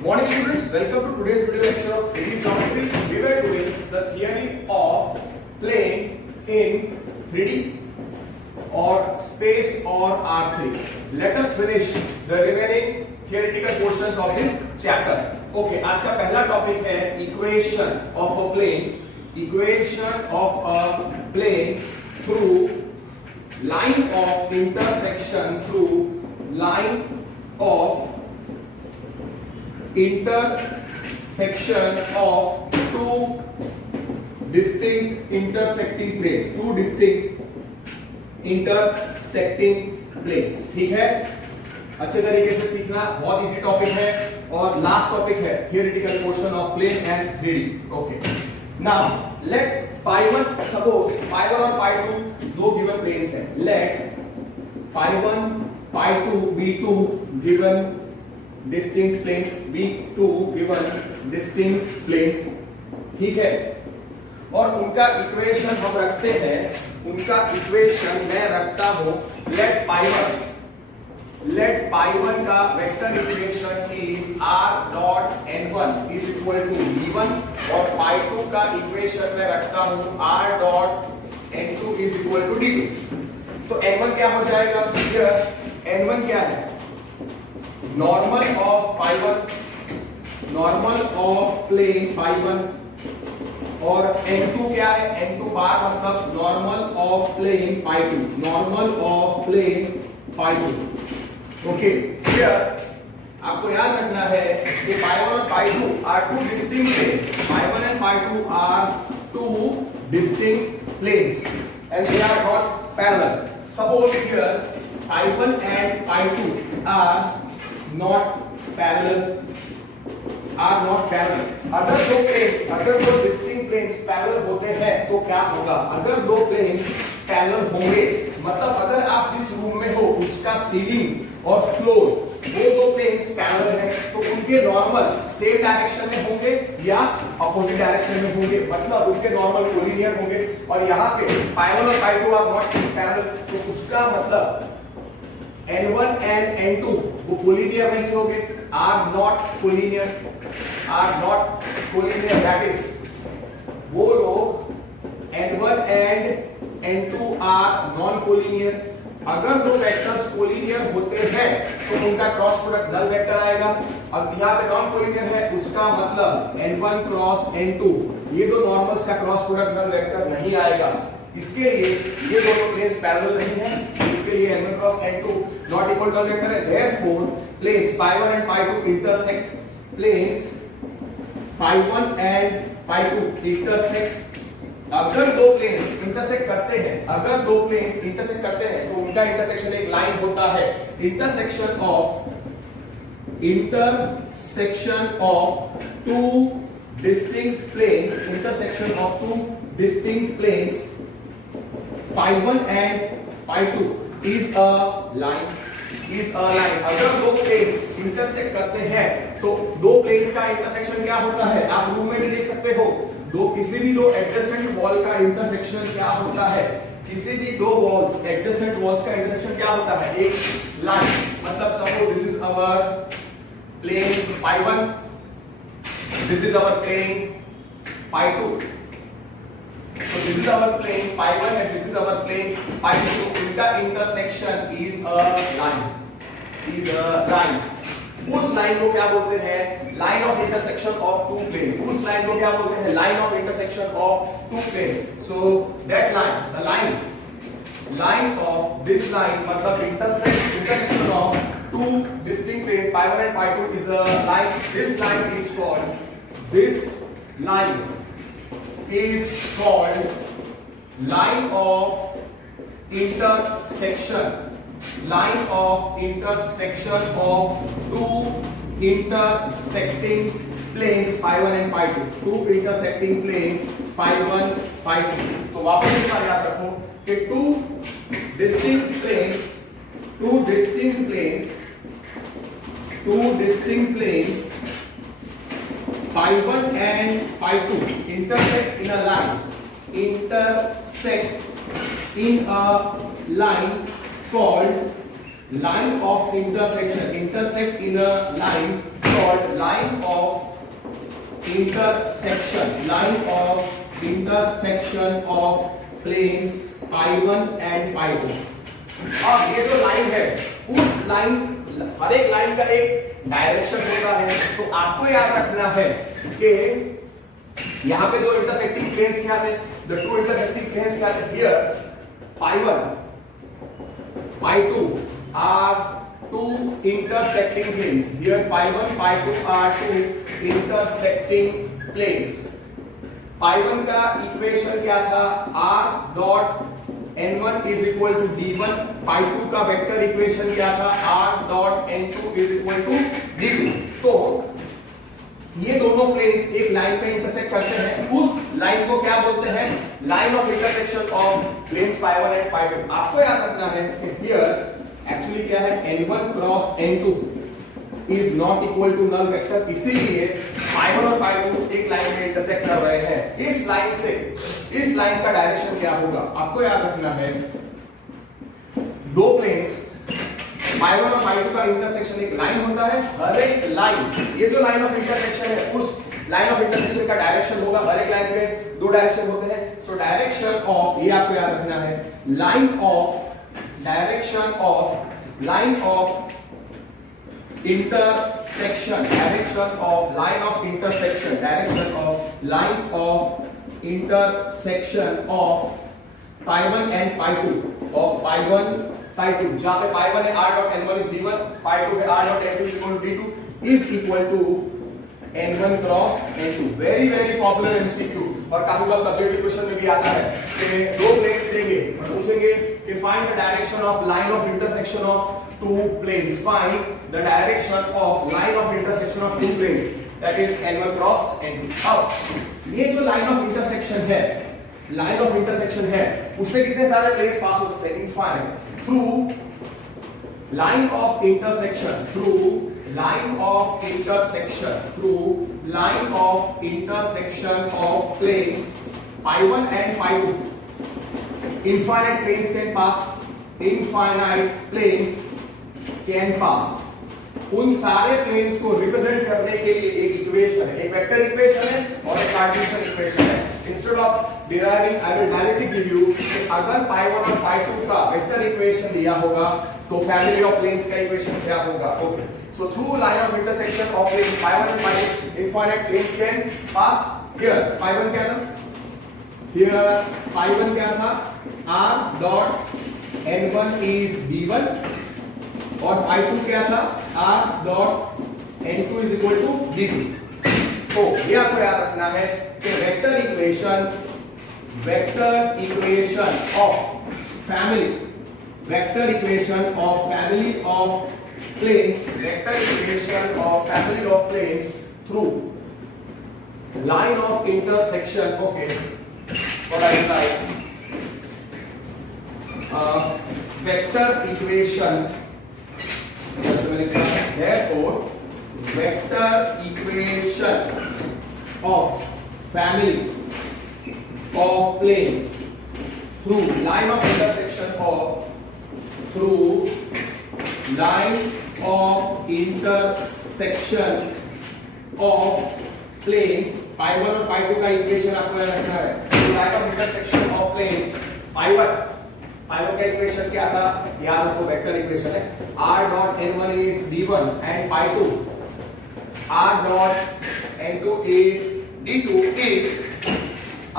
Good morning students, welcome to today's video lecture of 3D geometry. We were doing the theory of plane in 3D or space or R3. Let us finish the remaining theoretical portions of this chapter. Okay, आज का पहला topic है equation of a plane. Equation of a plane through line of intersection of two distinct intersecting planes. ठीक है, अच्छे तरीके से सीखना, बहुत इजी टॉपिक है और लास्ट टॉपिक है theoretical portion of plane and 3D. Okay, now let phi1, suppose phi1 और phi2 दो गिवन प्लेन्स हैं. Let phi1 phi2 be two given distinct planes, B2 given distinct planes. ठीक है, और उनका इक्वेशन हम रखते हैं. उनका इक्वेशन मैं रखता हूं लेट phi1 का vector equation is r dot n1 is equal to v1 और phi2 का इक्वेशन मैं रखता हूं r dot n2 is equal to d2. तो n1 क्या हो जाएगा? n1 क्या है? नॉर्मल ऑफ प्लेन phi1 और n2 क्या है? n2 बार मतलब normal of plane phi2. Okay, here आपको याद रखना है कि phi1 और phi2 are two distinct planes. phi1 and phi2 are two distinct planes and they are not parallel. Suppose here phi1 and phi2 are not parallel. अगर दो distinct planes parallel होते हैं तो क्या होगा? अगर दो planes parallel होंगे मतलब अगर आप जिस रूम में हो उसका सीलिंग और फ्लोर वो दो planes parallel हैं तो उनके नॉर्मल सेम डायरेक्शन में होंगे या अपोजिट डायरेक्शन में होंगे, मतलब उनके नॉर्मल कोलिनियर होंगे. और यहाँ पे phi1 और phi2 आर नॉट पैरेलल तो उसका मतलब N1 and N2 वो कोलिनियर नहीं होंगे, are not collinear. That is वो लोग N1 and N2 are non collinear. अगर दो वेक्टर्स कोलिनियर होते हैं तो उनका क्रॉस प्रोडक्ट नल वेक्टर आएगा. अब यहाँ पे नॉन कोलिनियर है उसका मतलब N1 क्रॉस N2 ये दो नॉर्मल्स का क्रॉस प्रोडक्ट नल वेक्टर नहीं आएगा. इसके लिए ये दोनों प्लेन्स पैरेलल नहीं है, इसके लिए n1 cross n2 not equal to vector है. Therefore planes phi1 and phi2 intersect. Planes phi1 and phi2 intersect. अगर दो प्लेन्स इंटरसेक्ट करते हैं तो उनका इंटरसेक्शन एक लाइन होता है. Intersection of two distinct planes phi1 and phi2 is a line. अगर दो प्लेन्स इंटरसेक्ट करते हैं तो दो प्लेन्स का इंटरसेक्शन क्या होता है? आप रूम में भी देख सकते हो. किसी भी दो एडजेसेंट वॉल का इंटरसेक्शन क्या होता है? किसी भी दो वॉल्स एडजेसेंट वॉल्स का इंटरसेक्शन क्या होता है? एक लाइन. मतलब suppose this is our plane phi1, this is our plane phi2. So this is our plane phi1 and this is our plane phi2. So इनका intersection is a line. उस line को क्या बोलते हैं? Line of intersection of two planes. उस line को क्या बोलते हैं? Line of intersection of two planes. So that line of this line मतलब intersection of two distinct planes phi1 and phi2 is a line. This line is called line of intersection of two intersecting planes phi1 and phi2. Two intersecting planes phi1 phi2. तो वापस एक बार याद रखो कि two distinct planes phi1 and phi2 intersect in a line called line of intersection. Intersect in a line called line of intersection of planes pi1 and pi2। अब ये जो line है, उस लाइन, हर एक लाइन का एक डायरेक्शन होता है, तो आपको याद रखना है कि यहाँ पे दो इंटरसेक्टिंग प्लेन्स क्या थे, the two intersecting planes क्या थे, here pi1 pi2 are two intersecting planes, here pi1 pi2 are two intersecting planes। pi1 का इक्वेशन क्या था, r dot n1 is equal to d1, pi2 का वेक्टर इक्वेशन क्या था, r dot n2 is equal to d2। तो ये दोनों planes एक लाइन पे इंटरसेक्ट करते हैं, उस लाइन को क्या बोलते हैं, line of intersection of planes pi1 and pi2। आपको याद रखना है कि हियर एक्चुअली क्या है, n1 cross n2 is not equal to null vector, इसीलिए pi1 और pi2 एक लाइन में इंटरसेक्ट कर रहे हैं। इस लाइन से इस लाइन का डायरेक्शन क्या होगा, आपको याद रखना है, दो प्लेन्स pi1 और pi2 का इंटरसेक्शन एक लाइन होता है, हर एक लाइन, ये जो लाइन ऑफ इंटरसेक्शन है, उस लाइन ऑफ इंटरसेक्शन का डायरेक्शन होगा, हर एक लाइन पे दो डायरेक्शन होते हैं। सो डायरेक्शन ऑफ, ये आपको याद रखना है, direction of line of intersection of pi1 and pi2 of pi1 pi2, जहां पे pi1 है r dot n1 is d1, pi2 है r dot n2 is equal to d2 is equal to n1 cross n2। Very very popular MCQ, और काफी बार subjective question में भी आता है कि दो प्लेन्स देंगे और पूछेंगे कि find the direction of line of intersection of two planes, find the direction of line of intersection of two planes, that is n1 cross n2। अब ये जो लाइन ऑफ इंटरसेक्शन है, लाइन ऑफ इंटरसेक्शन है, उससे कितने सारे planes pass हो सकते हैं, infinite, through line of intersection, of planes pi1 and pi2, infinite planes can pass। उन सारे प्लेन्स को रिप्रेजेंट करने के लिए एक इक्वेशन है, एक वेक्टर इक्वेशन है और एक कार्टेशियन इक्वेशन है। Instead of deriving, I will directly give you, अगर pi1 और pi2 का वेक्टर इक्वेशन दिया होगा तो फैमिली ऑफ प्लेन्स का इक्वेशन क्या होगा। Okay, so through line of intersection of planes pi1 and pi2, infinite planes can pass. Here pi1 क्या था, r dot n1 is d1 और pi2 क्या था, r dot n2 is equal to d2। तो ये आपको याद रखना है कि vector equation of family of planes through line of intersection. Okay, what I like vector equation, therefore vector equation of family of planes through line of intersection of planes pi1 और pi2 का equation आपको याद रखना है। Line of intersection of planes pi1 का equation क्या था, याद रखो, वेक्टर इक्वेशन है, r dot n1 is d1 and pi2 r dot n2 is d2 is,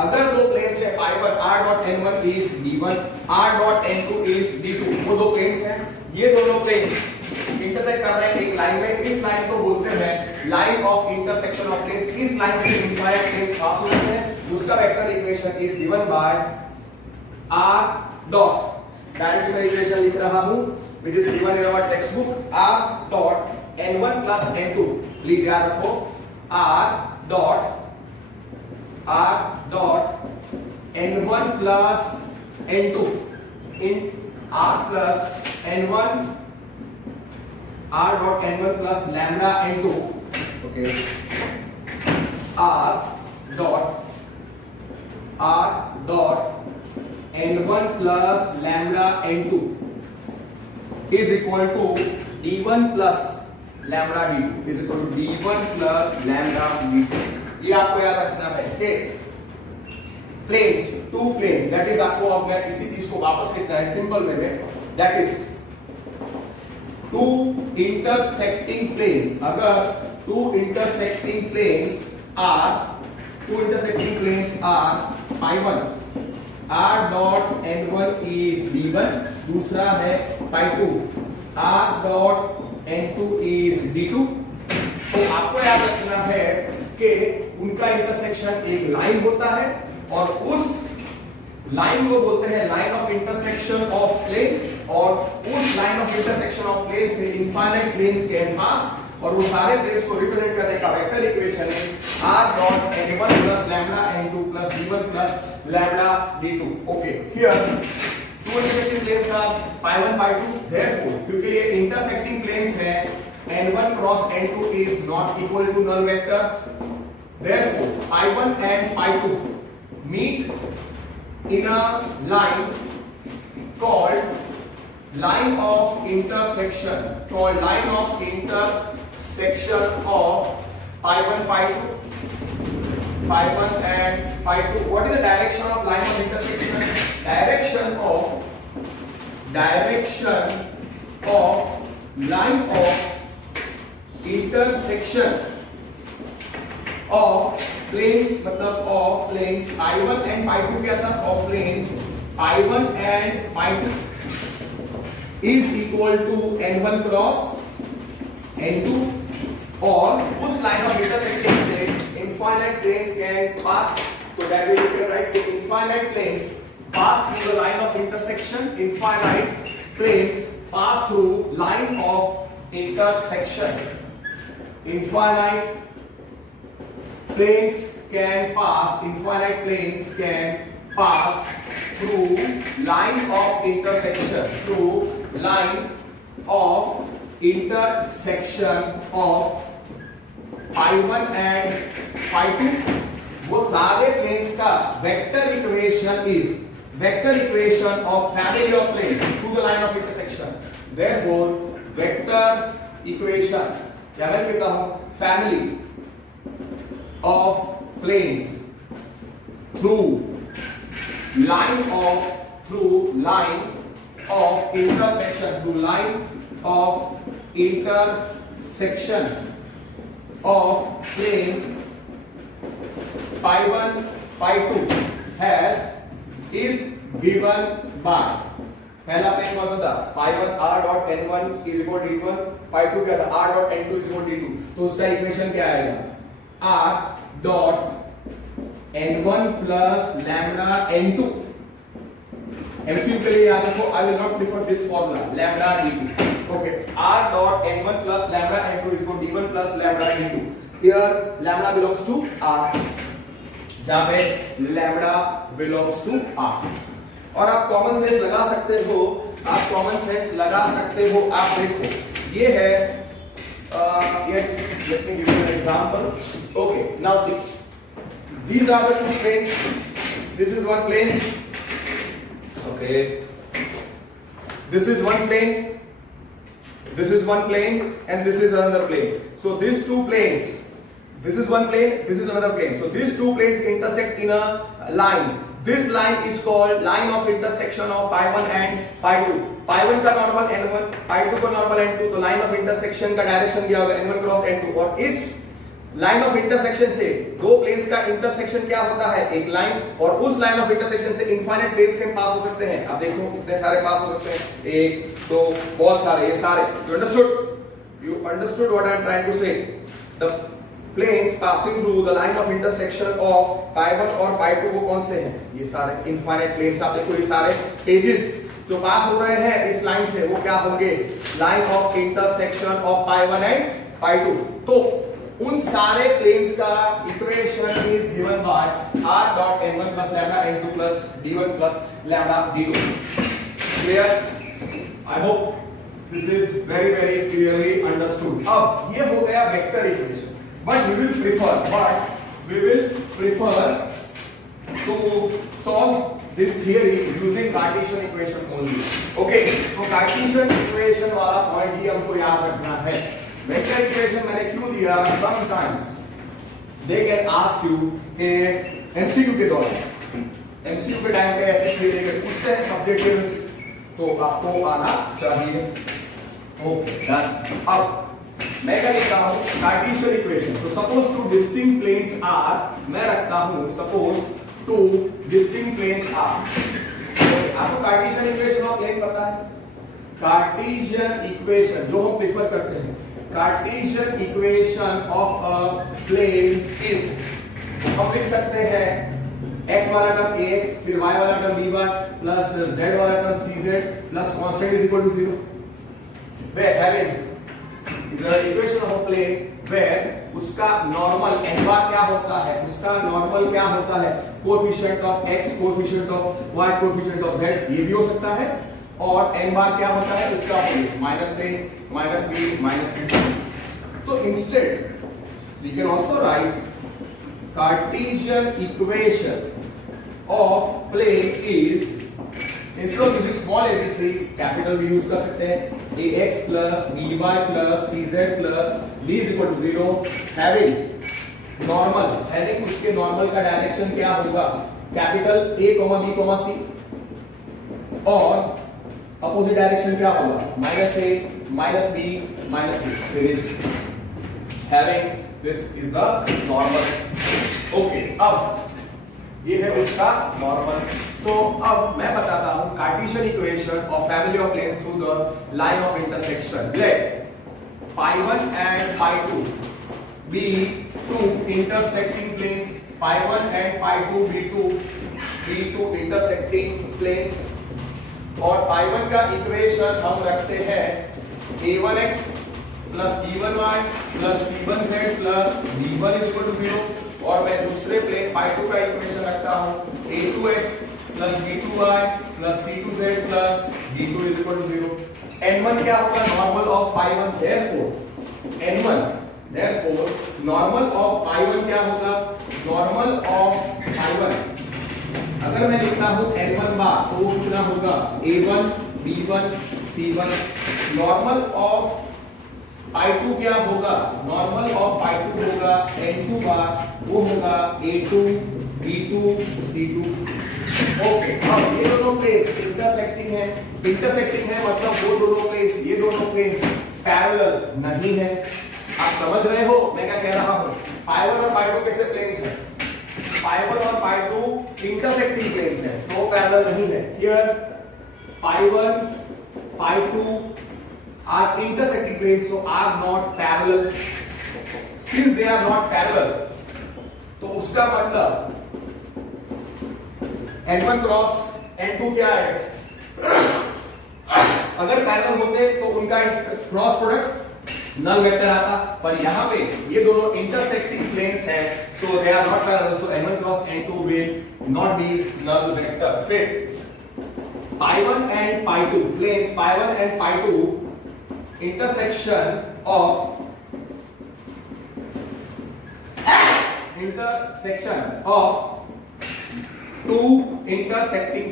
अगर दो प्लेन्स है pi1 r dot n1 is d1, r dot n2 is d2, वो दो प्लेन्स हैं, ये दोनों प्लेन्स इंटरसेक्ट कर रहे हैं एक लाइन में, इस लाइन को बोलते हैं line of intersection of planes. इस लाइन से इनफाइनाइट प्लेन्स पास होते हैं, उसका vector equation is given by r dot, directly मैं इक्वेशन लिख रहा हूं which is given in our textbook, r dot n1 plus n2, please याद रखो, r dot n1 plus n2 in r plus n1, r dot n1 plus lambda n2, okay, r dot n1 plus lambda n2 is equal to d1 plus lambda d2 is equal to d1 plus lambda d2। ये आपको याद रखना है कि planes, two planes, that is आपको अब मैं इसी चीज को वापस लिखना है सिंपल वे में, that is two intersecting planes. अगर two intersecting planes are pi1 r dot n1 is d1, दूसरा है pi2 r dot n2 is d2। तो आपको याद रखना है कि उनका इंटरसेक्शन एक लाइन होता है और उस लाइन को बोलते हैं line of intersection of planes, और उस line of intersection of plane से इनफाइनाइट प्लेन्स कैन पास, और वो सारे प्लेन्स को रिप्रेजेंट करने का वेक्टर इक्वेशन है r dot n1 plus lambda n2 plus d1 plus lambda d2। Okay, here two intersecting planes are pi1 pi2, therefore क्योंकि ये इंटरसेक्टिंग प्लेन्स है n1 cross n2 is not equal to null vector, therefore pi1 and pi2 meet in a line called line of intersection of pi1 and pi2। what is the direction of line of intersection? direction of line of intersection of planes, मतलब of planes pi1 and pi2 क्या था, of planes pi1 and pi2 is equal to n1 cross n2, और उस line of intersection से infinite planes can pass. तो that we can write the infinite planes pass through the line of intersection, infinite planes pass through line of intersection, infinite planes can pass, infinite planes can pass through line of intersection, through line of intersection of pi1 and pi2। वो सारे planes का vector equation of family of planes through the line of intersection, therefore vector equation क्या मैं कहता हूँ, family of planes through line of intersection of planes pi1 pi2 is given by, पहला plane कौन सा था, pi1 r dot n1 is equal to d1, pi2 क्या था, r dot n2 is equal to d2। तो उसका equation क्या आएगा, r dot n1 plus lambda n2। MCQ के लिए याद रखो, I will not prefer this formula lambda d2। Okay, r dot n1 plus lambda n2 is equal to d1 plus lambda d2। Here lambda belongs to r, जहाँ पे lambda belongs to r। और आप common sense लगा सकते हो, आप देखो ये है yes, let me give you an example। Okay, now see, these are the two planes, this is one plane, okay, this is one plane, and this is another plane। So these two planes, this is one plane, this is another plane, so these two planes intersect in a line। This line is called line of intersection of pi1 and pi2। pi1 का normal n1, pi2 का normal n2, तो line of intersection का direction दिया हुआ है n1 cross n2, और इस line of intersection से दो प्लेन्स का इंटरसेक्शन क्या होता है, एक लाइन, और उस लाइन ऑफ इंटरसेक्शन से इनफाइनाइट प्लेन्स के पास हो सकते हैं। अब देखो कितने सारे पास हो सकते हैं, एक दो, बहुत सारे, ये सारे। You understood what I am trying to say? The planes passing through the line of intersection of pi1 और pi2 वो कौन से हैं, ये सारे इनफाइनाइट प्लेन्स। आप देखो ये सारे एजेस जो पास हो रहे हैं इस लाइन से वो क्या होंगे, line of intersection of pi1 and pi2। तो उन सारे प्लेन्स का equation is given by r dot n1 plus lambda n2 plus d1 plus lambda d2। Clear? I hope this is very very clearly understood. अब ये हो गया vector equation, but we will prefer to solve this theory using Cartesian equation only। Okay, तो Cartesian equation वाला point ही हमको याद रखना है। वेक्टर इक्वेशन मैंने क्यों दिया? Sometimes they can ask you के एमसीक्यू के दौरान, एमसीक्यू के टाइम पे ऐसे क्वेरी पूछते हैं सब्जेक्ट के, तो आपको आना चाहिए। Okay done. अब मैं क्या लिखता हूं? Cartesian equation. तो suppose two distinct planes are, मैं रखता हूं suppose two distinct planes are. आपको कार्टेशियन इक्वेशन ऑफ प्लेन पता है? कार्टेशियन इक्वेशन जो हम प्रेफर करते हैं, Cartesian equation of a plane is, हम लिख सकते हैं x वाला टर्म ax, फिर y वाला टर्म by प्लस z वाला term cz plus constant is equal to 0, where having the equation of a plane where उसका नॉर्मल n बार क्या होता है, उसका नॉर्मल क्या होता है, coefficient of x, coefficient of y, coefficient of z, ये भी हो सकता है, और n बार क्या होता है इसका minus a minus b minus c। तो instead we can also write Cartesian equation of plane is, instead of using small abc, capital भी यूज कर सकते हैं, ax plus by plus cz plus d is equal to 0, having normal, having उसके normal का direction क्या होगा, capital a b c, और opposite direction क्या होगा, minus a minus b minus c, फिर having this is the normal। Okay अब ये है उसका नॉर्मल। तो अब मैं बताता हूं Cartesian equation of family of planes through the line of intersection. Let π1 and π2 be two intersecting planes, π1 and π2 be two intersecting planes, और π1 का इक्वेशन हम रखते हैं a1x plus b1y plus c1z plus b1 is equal to 0, और मैं दूसरे plane π2 का equation रखता हूं a2x plus b2y plus c2z plus b2 is equal to 0। n1 क्या होगा, normal of π1, therefore normal of π1 क्या होगा, नॉर्मल ऑफ π1 अगर मैं लिखता हूं n1 बार तो वो कितना होगा, a1 b1 c1। Normal of π2 क्या होगा, नॉर्मल ऑफ π2 होगा n2 बार, वो होगा a2 b2 c2। ओके, अब ये दोनों प्लेन्स इंटरसेक्टिंग है, मतलब वो दोनों प्लेन्स, ये दोनों प्लेन्स पैरेलल नहीं है। आप समझ रहे हो मैं क्या कह रहा हूं? π1 और π2 कैसे प्लेन्स हैं? π1 और π2 इंटरसेक्टिंग प्लेन्स हैं, तो पैरेलल नहीं है। Here π1 π2 are intersecting planes, so are not parallel। Since they are not parallel, तो उसका मतलब n1 क्रॉस n2 क्या है, अगर पैरेलल होते तो उनका क्रॉस प्रोडक्ट नल वेक्टर आता, पर यहां पे ये दोनों इंटरसेक्टिंग प्लेन्स हैं, so they are not parallel, so n1 cross n2 will not be null vector। फिर π1 and π2 planes, π1 and π2 intersection of two intersecting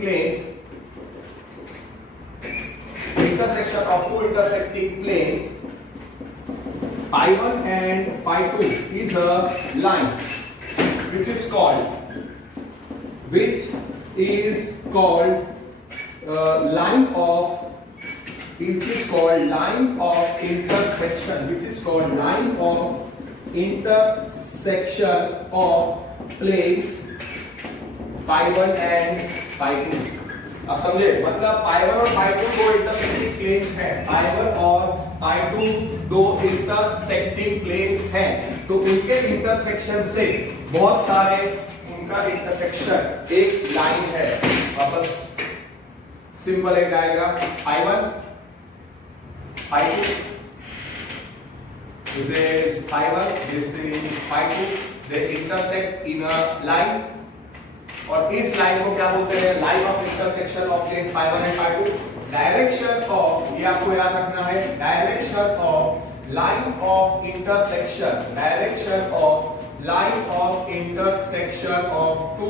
planes, π1 and π2 is a line which is called line of intersection of planes π1 and π2। अब समझे, मतलब π1 और π2 दो intersecting planes हैं, π1 और π2 दो intersecting planes हैं, तो उनके इंटरसेक्शन से बहुत सारे उनका इंटरसेक्शन एक लाइन है। वापस सिंपल एक diagram, π1 π2, this is π1, this is π2, they intersect in a line, और इस लाइन को क्या बोलते हैं, line of intersection of planes π1 and π2। Direction of, ये आपको याद रखना है, direction of line of intersection, direction of line of intersection of two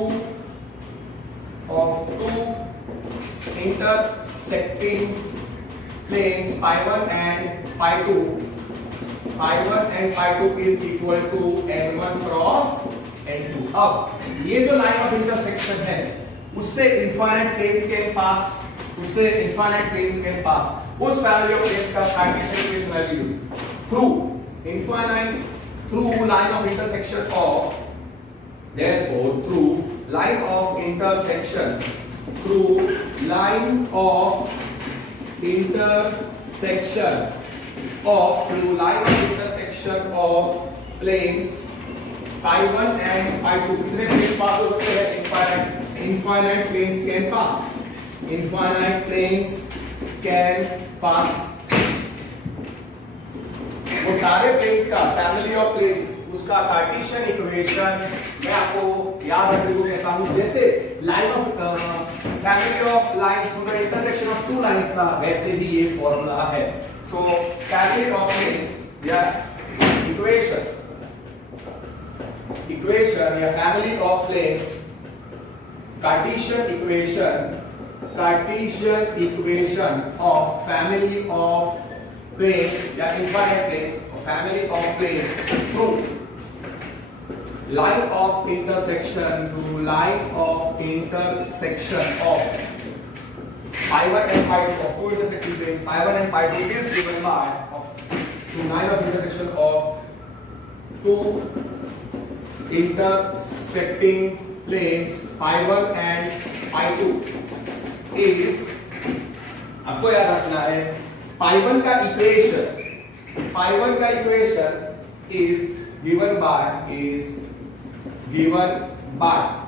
intersecting planes π1 and π2 phi1 and phi2 is equal to n1 cross n2। अब ये जो line of intersection है उससे इनफाइनाइट प्लेन्स के पास उस फैमिली ऑफ प्लेन्स का Cartesian equation value through line of intersection of therefore through line of intersection of planes phi1 and phi2 कितने planes pass हो सकते हैं? infinite planes can pass वो सारे प्लेन्स का फैमिली ऑफ प्लेन्स उसका Cartesian equation मैं आपको याद रखने को कहता हूं। जैसे line of family of lines through the intersection of two lines था, वैसे ही ये फॉर्मूला है। सो फैमिली ऑफ प्लेन्स या इक्वेशन या family of planes Cartesian equation of family of planes या infinite planes or family of planes through line of intersection of phi1 and phi2 of two intersecting planes phi1 and phi2 is given by through line of intersection of two intersecting planes phi1 and phi2 is आपको याद रखना है phi1 का equation is given by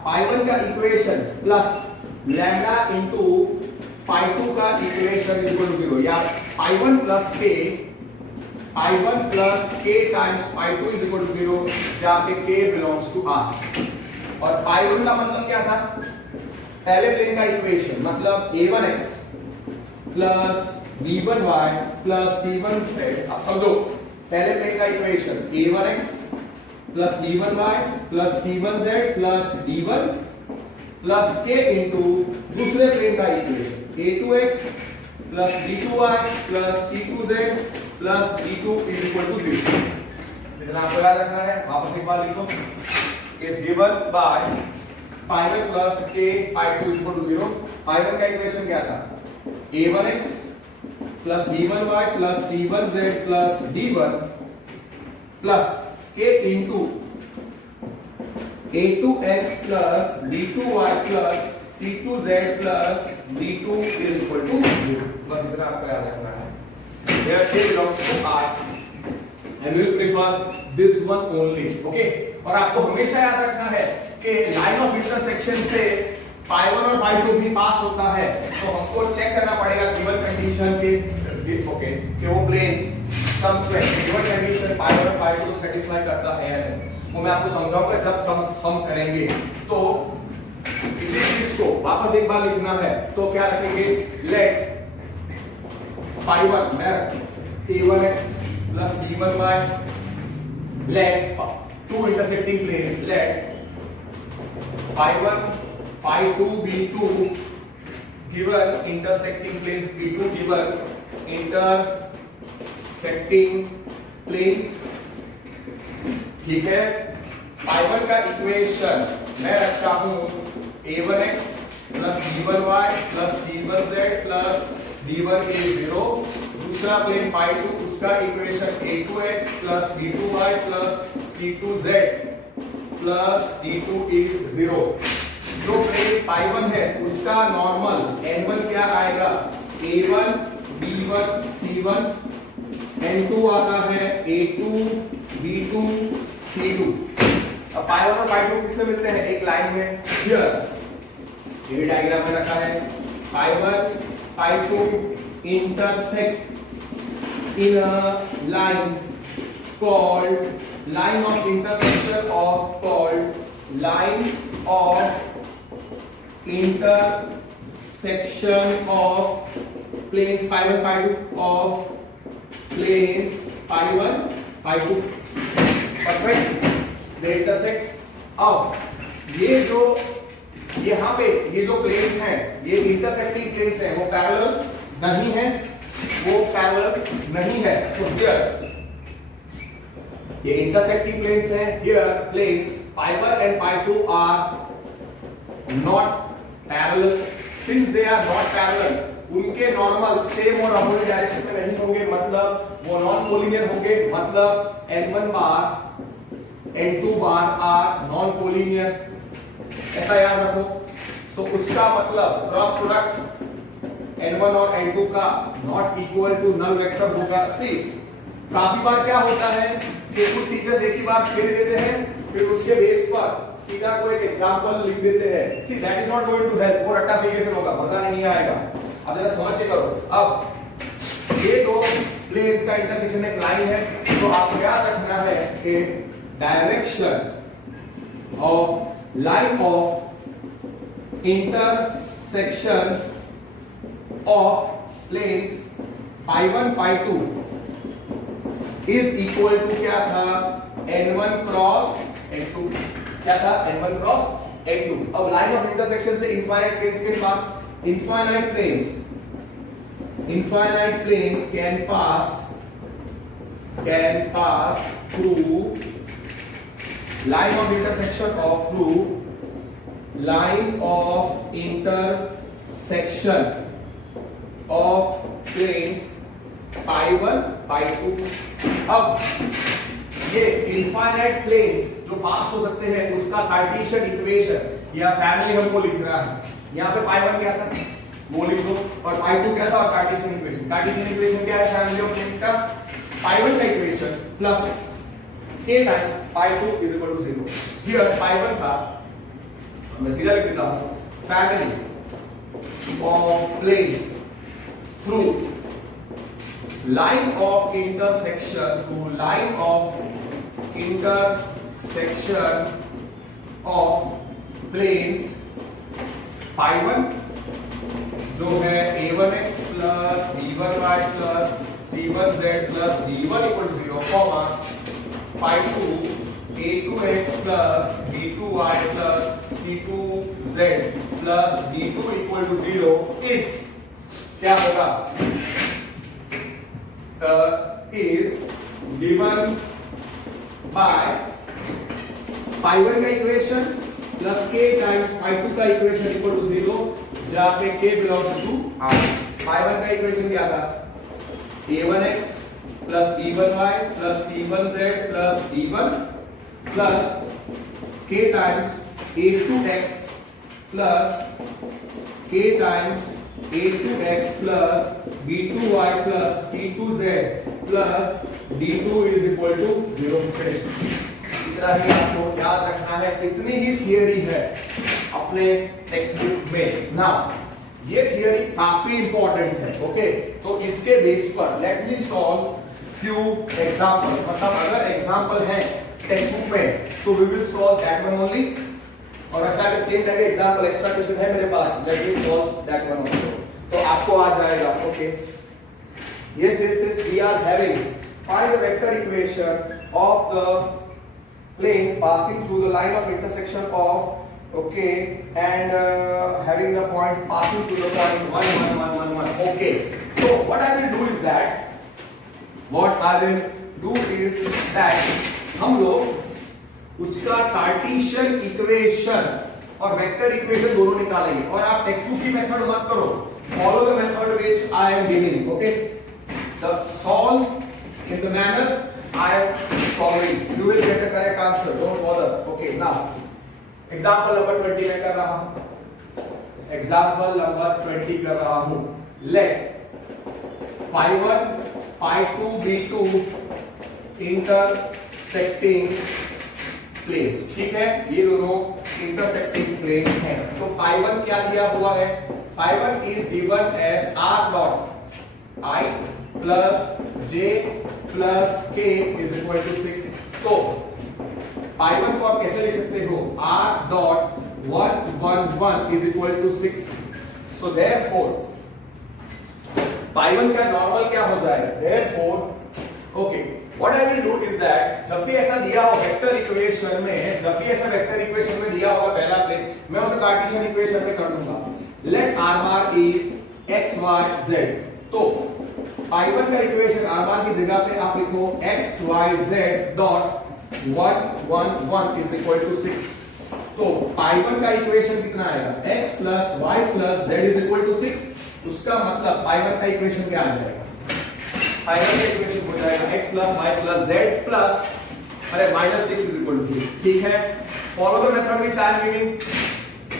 phi1 का equation plus lambda into phi2 का equation is equal to 0 या phi1 plus k times phi2 is equal to 0 जहां पे k बिलोंग्स टू r। और phi1 का मतलब क्या था? पहले प्लेन का इक्वेशन मतलब a1x plus b1y plus c1z। अब समझो पहले प्लेन का equation a1x plus b1y plus c1z plus d1 plus k into दूसरे प्लेन का equation a2x plus b2y plus c2z plus d2 is equal to 0। इतना आपको याद रखना है। वापस एक बार लिखो is given by phi1 plus k phi2 is equal to 0। phi1 का इक्वेशन क्या था? a1x plus b1y plus c1z plus d1 plus k into a2x plus b2y plus c2z plus d2 is equal to 0। बस इतना आपको याद रखना है। Here k belongs to r and we will prefer this one only, okay? और आपको हमेशा याद रखना है कि लाइन ऑफ इंटरसेक्शन से phi1 और phi2 भी पास होता है, तो हमको चेक करना पड़ेगा गिवन कंडीशन के ओके कि वो प्लेन सम्स में गिवन कंडीशन phi1 और phi2 को सेटिस्फाई करता है या नहीं। वो मैं आपको समझाऊंगा जब सम्स हम करेंगे। तो इसी चीज को वापस एक बार लिखना है तो क्या रखेंगे? लेट phi1 मैं a1x plus b1y let two intersecting planes let phi1 phi2 b2 given intersecting planes b2 given intersecting planes। ठीक है, phi1 का इक्वेशन मैं रखता हूं a1x plus b1y plus c1z plus d1 is 0। दूसरा प्लेन phi2 उसका equation a2x plus b2y plus c2z plus d2 is 0। जो plane phi1 है उसका नॉर्मल n1 क्या आएगा? a1 b1 c1 n2 आता है a2 b2 c2। अब phi1 और phi2 किससे मिलते हैं? एक लाइन में। हियर ये डायग्राम में रखा है phi1 phi2 intersect in a line called line of intersection of called line of intersection of planes phi1 phi2 of planes phi1 phi2 perfect they intersect। अब ये जो यहाँ पे ये जो प्लेन्स हैं ये इंटरसेक्टिंग प्लेन्स हैं वो पैरेलल नहीं है सो हियर ये इंटरसेक्टिंग प्लेन्स हैं। Here planes π1 and π2 are not parallel. Since they are not parallel, उनके नॉर्मल सेम और अपोजिट डायरेक्शन में नहीं होंगे, मतलब वो नॉन कोलिनियर होंगे, मतलब n1 bar n2 bar are non collinear, ऐसा याद रखो। सो उसका मतलब क्रॉस प्रोडक्ट n1 और n2 का not equal to null vector होगा। सी काफी बार क्या होता है कि कुछ टीचर्स एक ही बात फेर देते हैं, फिर उसके बेस पर सीधा कोई एक एग्जांपल लिख देते हैं। See that is not going to help, वो रट्टाफिकेशन होगा, मजा नहीं आएगा। अब जरा समझ के करो। अब ये दो प्लेन्स का इंटरसेक्शन एक लाइन है, तो आपको याद रखना है कि direction of line of intersection of planes π1 π2 is equal to क्या था, n1 क्रॉस n2। क्या था, n1 क्रॉस n2। अब लाइन ऑफ इंटरसेक्शन से इनफाइनाइट प्लेन्स के पास, infinite planes can pass through line of intersection of through line of intersection of planes π1 π2। अब ये इनफाइनाइट प्लेन्स जो पास हो सकते हैं उसका कार्टेशियन इक्वेशन या फैमिली हमको लिख रहा है। यहाँ पे π1 क्या था वो लिख दो, और π2 क्या था, और कार्टेशियन इक्वेशन। कार्टेशियन इक्वेशन क्या है फैमिली ऑफ प्लेन्स का, π1 का equation plus k times π2 is equal to 0। Here π1 था, मैं सीधा लिख देता हूं, family of planes through line of intersection of planes π1 जो है a1x plus b1y plus c1z plus d1 equal to 0, comma π2 a2x plus b2y plus c2z plus d2 equal to 0 is क्या होगा, is given by π1 का equation plus k times π2 का equation equal to 0, जहां पे k belongs to r। π1 का equation क्या था, a1x plus b1y plus c1z plus d1 plus k times a2x plus k times a2x plus b2y plus c2z plus d2 is equal to 0। इतना ही आपको याद रखना है, इतनी ही थियरी है अपने टेक्स्ट बुक में ना। ये थियरी काफी इंपॉर्टेंट है। ओके, तो इसके बेस पर let me solve few examples. मतलब अगर एग्जांपल है टेक्स्ट बुक में तो we will solve that one only, और ऐसा के same type example extra question है मेरे पास, let me solve that one also, तो आपको आ जाएगा। Okay, yes we are having find the vector equation of the plane passing through the line of intersection of, okay, and having the point passing through the point 1 1 1 1 1। okay, so what I will do is that हम लोग उसका Cartesian equation और vector equation दोनों निकालेंगे। और आप text book की method मत करो, follow the method which I am giving. Okay, the solve in the manner I am solving, you will get the correct answer, don't bother। okay, now example number 20 मैं कर रहा हूं, example number 20 कर रहा हूं। let π1 π2 b2 intersecting planes, ठीक है, ये दोनों intersecting planes हैं। तो π1 क्या दिया हुआ है, π1 is given as r dot I plus j plus k is equal to 6। तो π1 को आप कैसे लिख सकते हो, r dot 1 1 1 is equal to 6। so therefore π1 का नॉर्मल क्या हो जाएगा, therefore okay, what I will do is that जब भी ऐसा दिया हो वेक्टर इक्वेशन में, जब भी ऐसा वेक्टर इक्वेशन में दिया होगा पहला प्लेन, मैं उसे कार्टेशियन इक्वेशन में कर दूंगा। let r bar is x y z। तो पाई 1 का इक्वेशन r बार की जगह पे आप लिखो x y z dot 1 1 1 is equal to 6। तो पाई 1 का इक्वेशन कितना आएगा, x plus y plus z is equal to 6। उसका मतलब पाई 1 का इक्वेशन क्या आ जाएगा, पाई 1 का इक्वेशन हो जाएगा x plus y plus z plus minus 6 is equal to 0। ठीक है, follow the method which I am giving.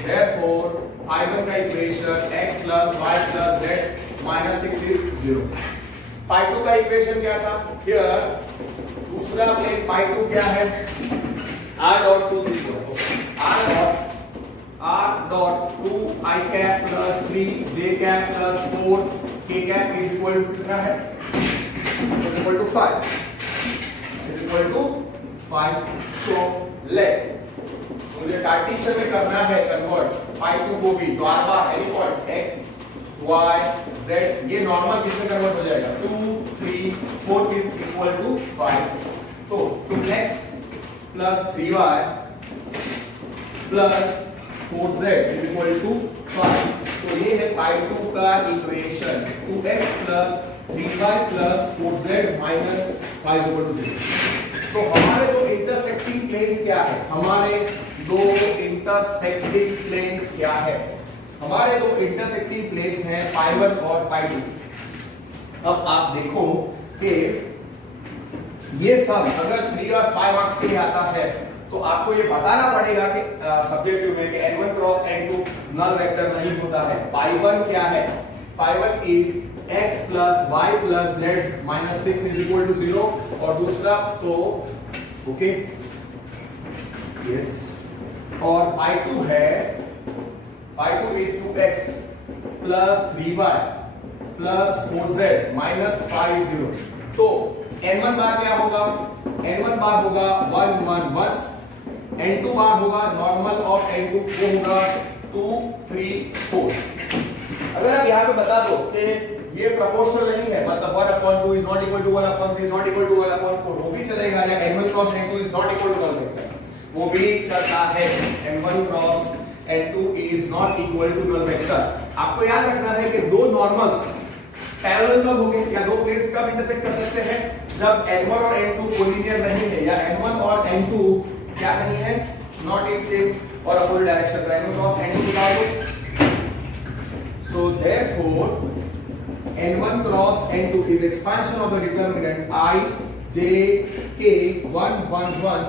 therefore pi 1 का equation x plus y plus z minus 6 is 0। Pi 2 का इक्वेशन क्या था, हियर दूसरा plane pi 2 क्या है, r dot 2 r dot 2 i cap plus 3 j cap plus 4 k cap is equal to कितना है, is equal to 5, is equal to 5। So let मुझे Cartesian में करना है कन्वर्ट पाई 2 को भी, तो r bar any point x y z ये नॉर्मल किसमें कन्वर्ट हो जाएगा, 2 3 4 इज इक्वल टू 5। तो 2x plus 3y plus 4z is equal to 5। तो ये है पाई 2 का equation, 2x plus 3y plus 4z minus 5 is equal to 0। तो हमारे दो इंटरसेक्टिंग प्लेन्स क्या है, हमारे दो इंटरसेक्टिंग प्लेन्स क्या है, हमारे दो इंटरसेक्टिंग प्लेन्स हैं पाई 1 और पाई 2। अब आप देखो कि ये सब अगर 3 और 5 मार्क्स के लिए आता है तो आपको ये बताना पड़ेगा कि सब्जेक्टिव में कि n1 cross n2 null vector नहीं होता है। पाई 1 क्या है, pi 1 is x plus y plus z minus 6 is equal to 0। और दूसरा तो ओके यस, और पाई 2 है, pi 2 is 2x plus 3y plus 4z minus 5 0। तो n1 बार क्या होगा, n1 बार होगा 1 1 1, n2 बार होगा नॉर्मल ऑफ n2 वो होगा 2 3 4। अगर आप यहाँ पे बता दो कि ये प्रोपोर्शनल नहीं है, मतलब 1/2 is not equal to 1/3 is not equal to 1/4 वो भी चलेगा, या n1 cross n2 is not equal to 1 वो भी चलता है, n1 cross n2 is not equal to null vector. आपको याद रखना है कि दो नॉर्मल्स पैरेलल कब होंगे या दो प्लेन्स कब इंटरसेक्ट कर सकते हैं, जब n1 और n2 कोलिनियर नहीं है, या n1 और n2 क्या नहीं है, नॉट इन सेम और अपोजिट डायरेक्शन। तो n1 क्रॉस n2 निकाल दो। So therefore n1 cross n2 is expansion of the determinant I j k 1 1 1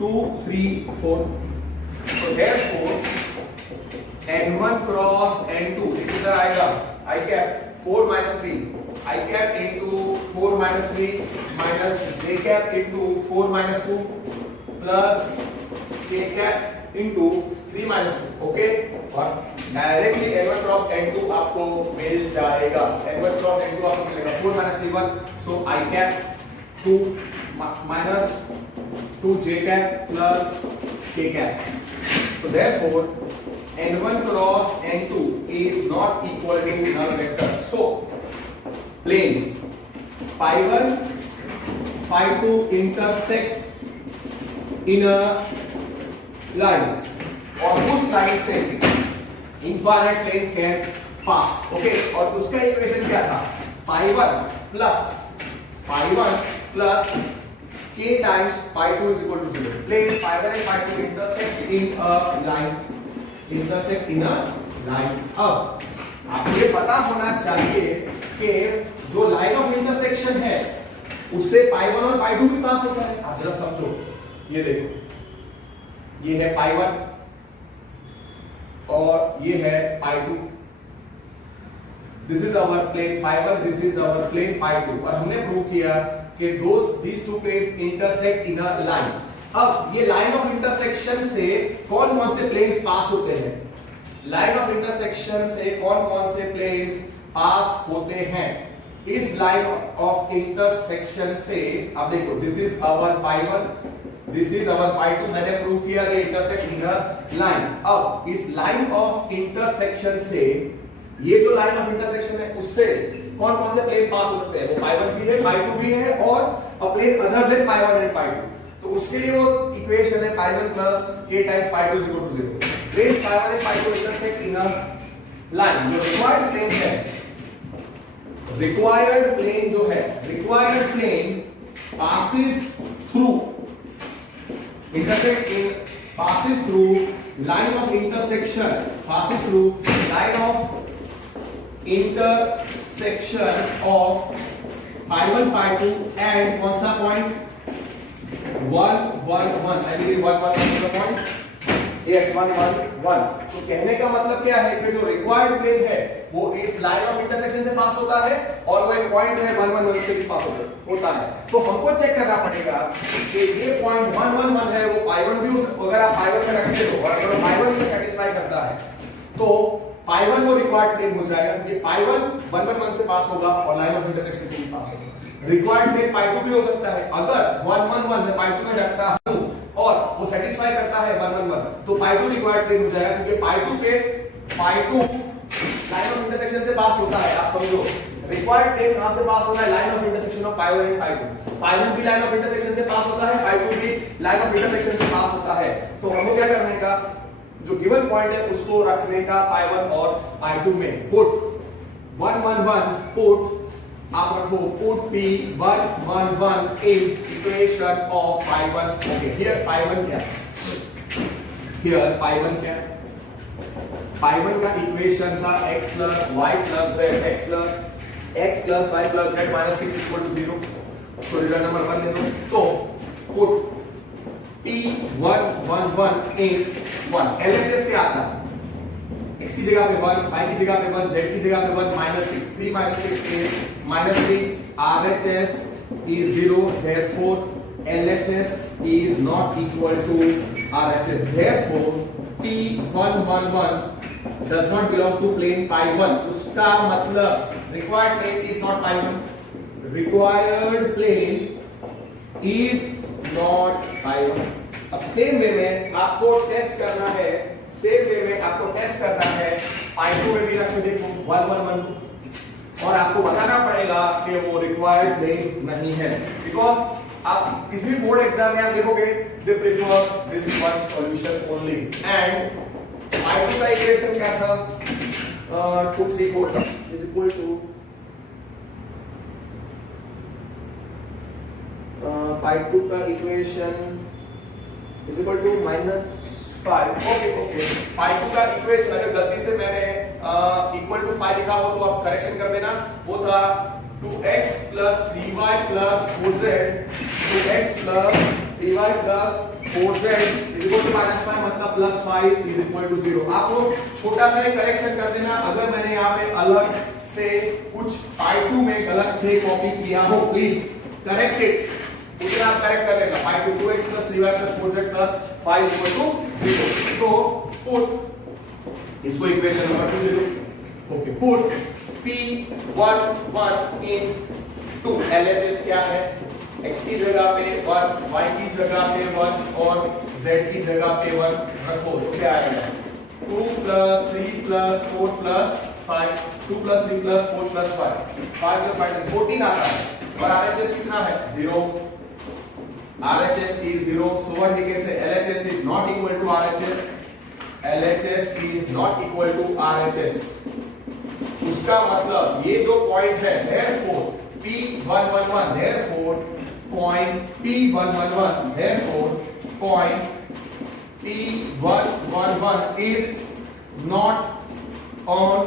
2 3 4। So therefore n1 cross n2 कितना आएगा, I cap 4 minus 3 I cap into 4 minus 3 minus j cap into 4 minus 2 plus k cap into 3 minus 2। Okay, और directly n1 cross n2 आपको मिल जाएगा, n1 cross n2 आपको मिलेगा 4 minus 3 1। So I cap 2 minus 2 j cap plus k cap। So therefore n1 cross n2 is not equal to null vector। So planes pi 1 pi 2 intersect in a line, और उस line से infinite planes can pass. Okay, और उसका equation क्या था, pi 1 plus k times pi 2 is equal to 0। Planes pi 1 and pi 2 intersect in a line, intersect in a line. अब आपको ये पता होना चाहिए कि जो लाइन ऑफ इंटरसेक्शन है उससे पाई 1 और पाई 2 भी पास होता है। आप जरा समझो, ये देखो, ये है पाई 1 और ये है pi 2। This is our plane pi 1, this is our plane pi 2, और हमने प्रूव किया कि these two planes intersect in a line। अब ये लाइन ऑफ इंटरसेक्शन से कौन कौन से प्लेन्स पास होते हैं, लाइन ऑफ इंटरसेक्शन से कौन कौन से प्लेन्स पास होते हैं, इस लाइन ऑफ इंटरसेक्शन से आप देखो, this is our pi 1, this is our pi 2, मैंने प्रूव किया कि इंटरसेक्ट इन अ लाइन। अब इस लाइन ऑफ इंटरसेक्शन से, ये जो लाइन ऑफ इंटरसेक्शन है उससे कौन कौन से प्लेन पास हो सकते हैं, वो पाई 1 भी है, पाई 2 भी है, और a plane other than pi 1 and pi 2। तो उसके लिए वो इक्वेशन है pi 1 plus k times pi 2 is equal to 0। Planes pi 1 and pi 2 intersect in a line. जो रिक्वायर्ड प्लेन है रिक्वायर्ड प्लेन जो है, required plane passes through intersect in passes through line of intersection, passes through line of intersection of pi 1 pi 2 and कौन सा point 1 1 1, I believe 1 1 1 का point, yes 1 1 1। तो कहने का मतलब क्या है कि जो रिक्वायर्ड प्लेन है वो इस लाइन ऑफ इंटरसेक्शन से पास होता है और वो एक पॉइंट है 1 1 1 से भी पास होता है। तो हमको चेक करना पड़ेगा कि ये पॉइंट 1 1 1 है वो पाई 1 भी हो सकता है। अगर आप पाई 1 में रखते हो और अगर पाई 1 को सेटिस्फाई करता है तो पाई 1 वो रिक्वायर्ड प्लेन हो जाएगा, क्योंकि पाई 1 1 1 1 से पास होगा और लाइन ऑफ इंटरसेक्शन से भी पास होगा। रिक्वायर्ड प्लेन पाई 2 भी हो सकता है, अगर 1 1 1 मैं पाई 2 में रखता हूं और वो सेटिस्फाई करता है 1 1 1 तो पाई 2 रिक्वायर्ड प्लेन हो जाएगा, क्योंकि पाई 2 पे पाई 2 लाइन ऑफ इंटरसेक्शन से पास होता है। आप समझो रिक्वायर्ड प्लेन कहां से पास होता है, line of intersection of pi 1 and pi 2। पाई 1 भी लाइन ऑफ इंटरसेक्शन से पास होता है, पाई 2 भी लाइन ऑफ इंटरसेक्शन से पास होता है। तो हमको क्या करने का, जो गिवन पॉइंट है उसको रखने का पाई 1 और पाई 2 में। पुट 1 1 1 पुट आप रखो put p 1 1 1 in equation of pi 1। Okay here pi 1 क्या है, हियर pi 1 क्या है, pi 1 का इक्वेशन था x plus y plus z, x plus y plus z minus 6 equal to 0। तो रिजल्ट नंबर 1 ले लो। तो पुट p 1 1 1 in 1, LHS क्या आता है, x की जगह पे 1, y की जगह पे 1, z की जगह पे 1, minus 6, 3 minus 6 is minus 3, RHS is 0, therefore LHS is not equal to RHS, therefore T111 does not belong to plane pi 1। उसका मतलब required plane is not pi 1, required plane is not pi 1। अब same way में आपको test करना है, same way में आपको test करना है पाई 2 में भी रख के देखो 1 1 1 और आपको बताना पड़ेगा कि वो रिक्वायर्ड प्लेन नहीं है, बिकॉज आप किसी भी बोर्ड एग्जाम में आप देखोगे they prefer this one solution only. And pi 2 का इक्वेशन क्या था, 2 3 4 इज इक्वल टू पाई 2 का equation is equal to -5। Okay pi 2 का इक्वेशन अगर गलती से मैंने इक्वल टू 5 लिखा हो तो आप करेक्शन कर देना। वो था 2x plus 3y plus 4z, 2x plus 3y plus 4z is equal to -5, मतलब +5 is equal to 0। आप लोग छोटा सा ही करेक्शन कर देना। अगर मैंने यहाँ पे अलग से कुछ पाई 2 में गलत से कॉपी किया हो प्लीज करेक्ट इट, उसे आप करेक्ट कर लेना। पाई 2 2x plus 3y plus 4z plus 5 equal to 0। तो पुट इसको इक्वेशन नंबर 2 ले लो। Okay put p1 1 in 2, LHS क्या है, x की जगह पे 1, y की जगह पे 1 और z की जगह पे 1 रखो तो क्या आएगा 2 plus 3 plus 4 plus 5, 2 plus 3 plus 4 plus 5, 5 plus 5 14 आता है और RHS कितना है 0। RHS is 0, so what we can say, LHS is not equal to RHS, LHS is not equal to RHS। उसका मतलब ये जो पॉइंट है therefore P111 therefore point P111 therefore point P111 is not on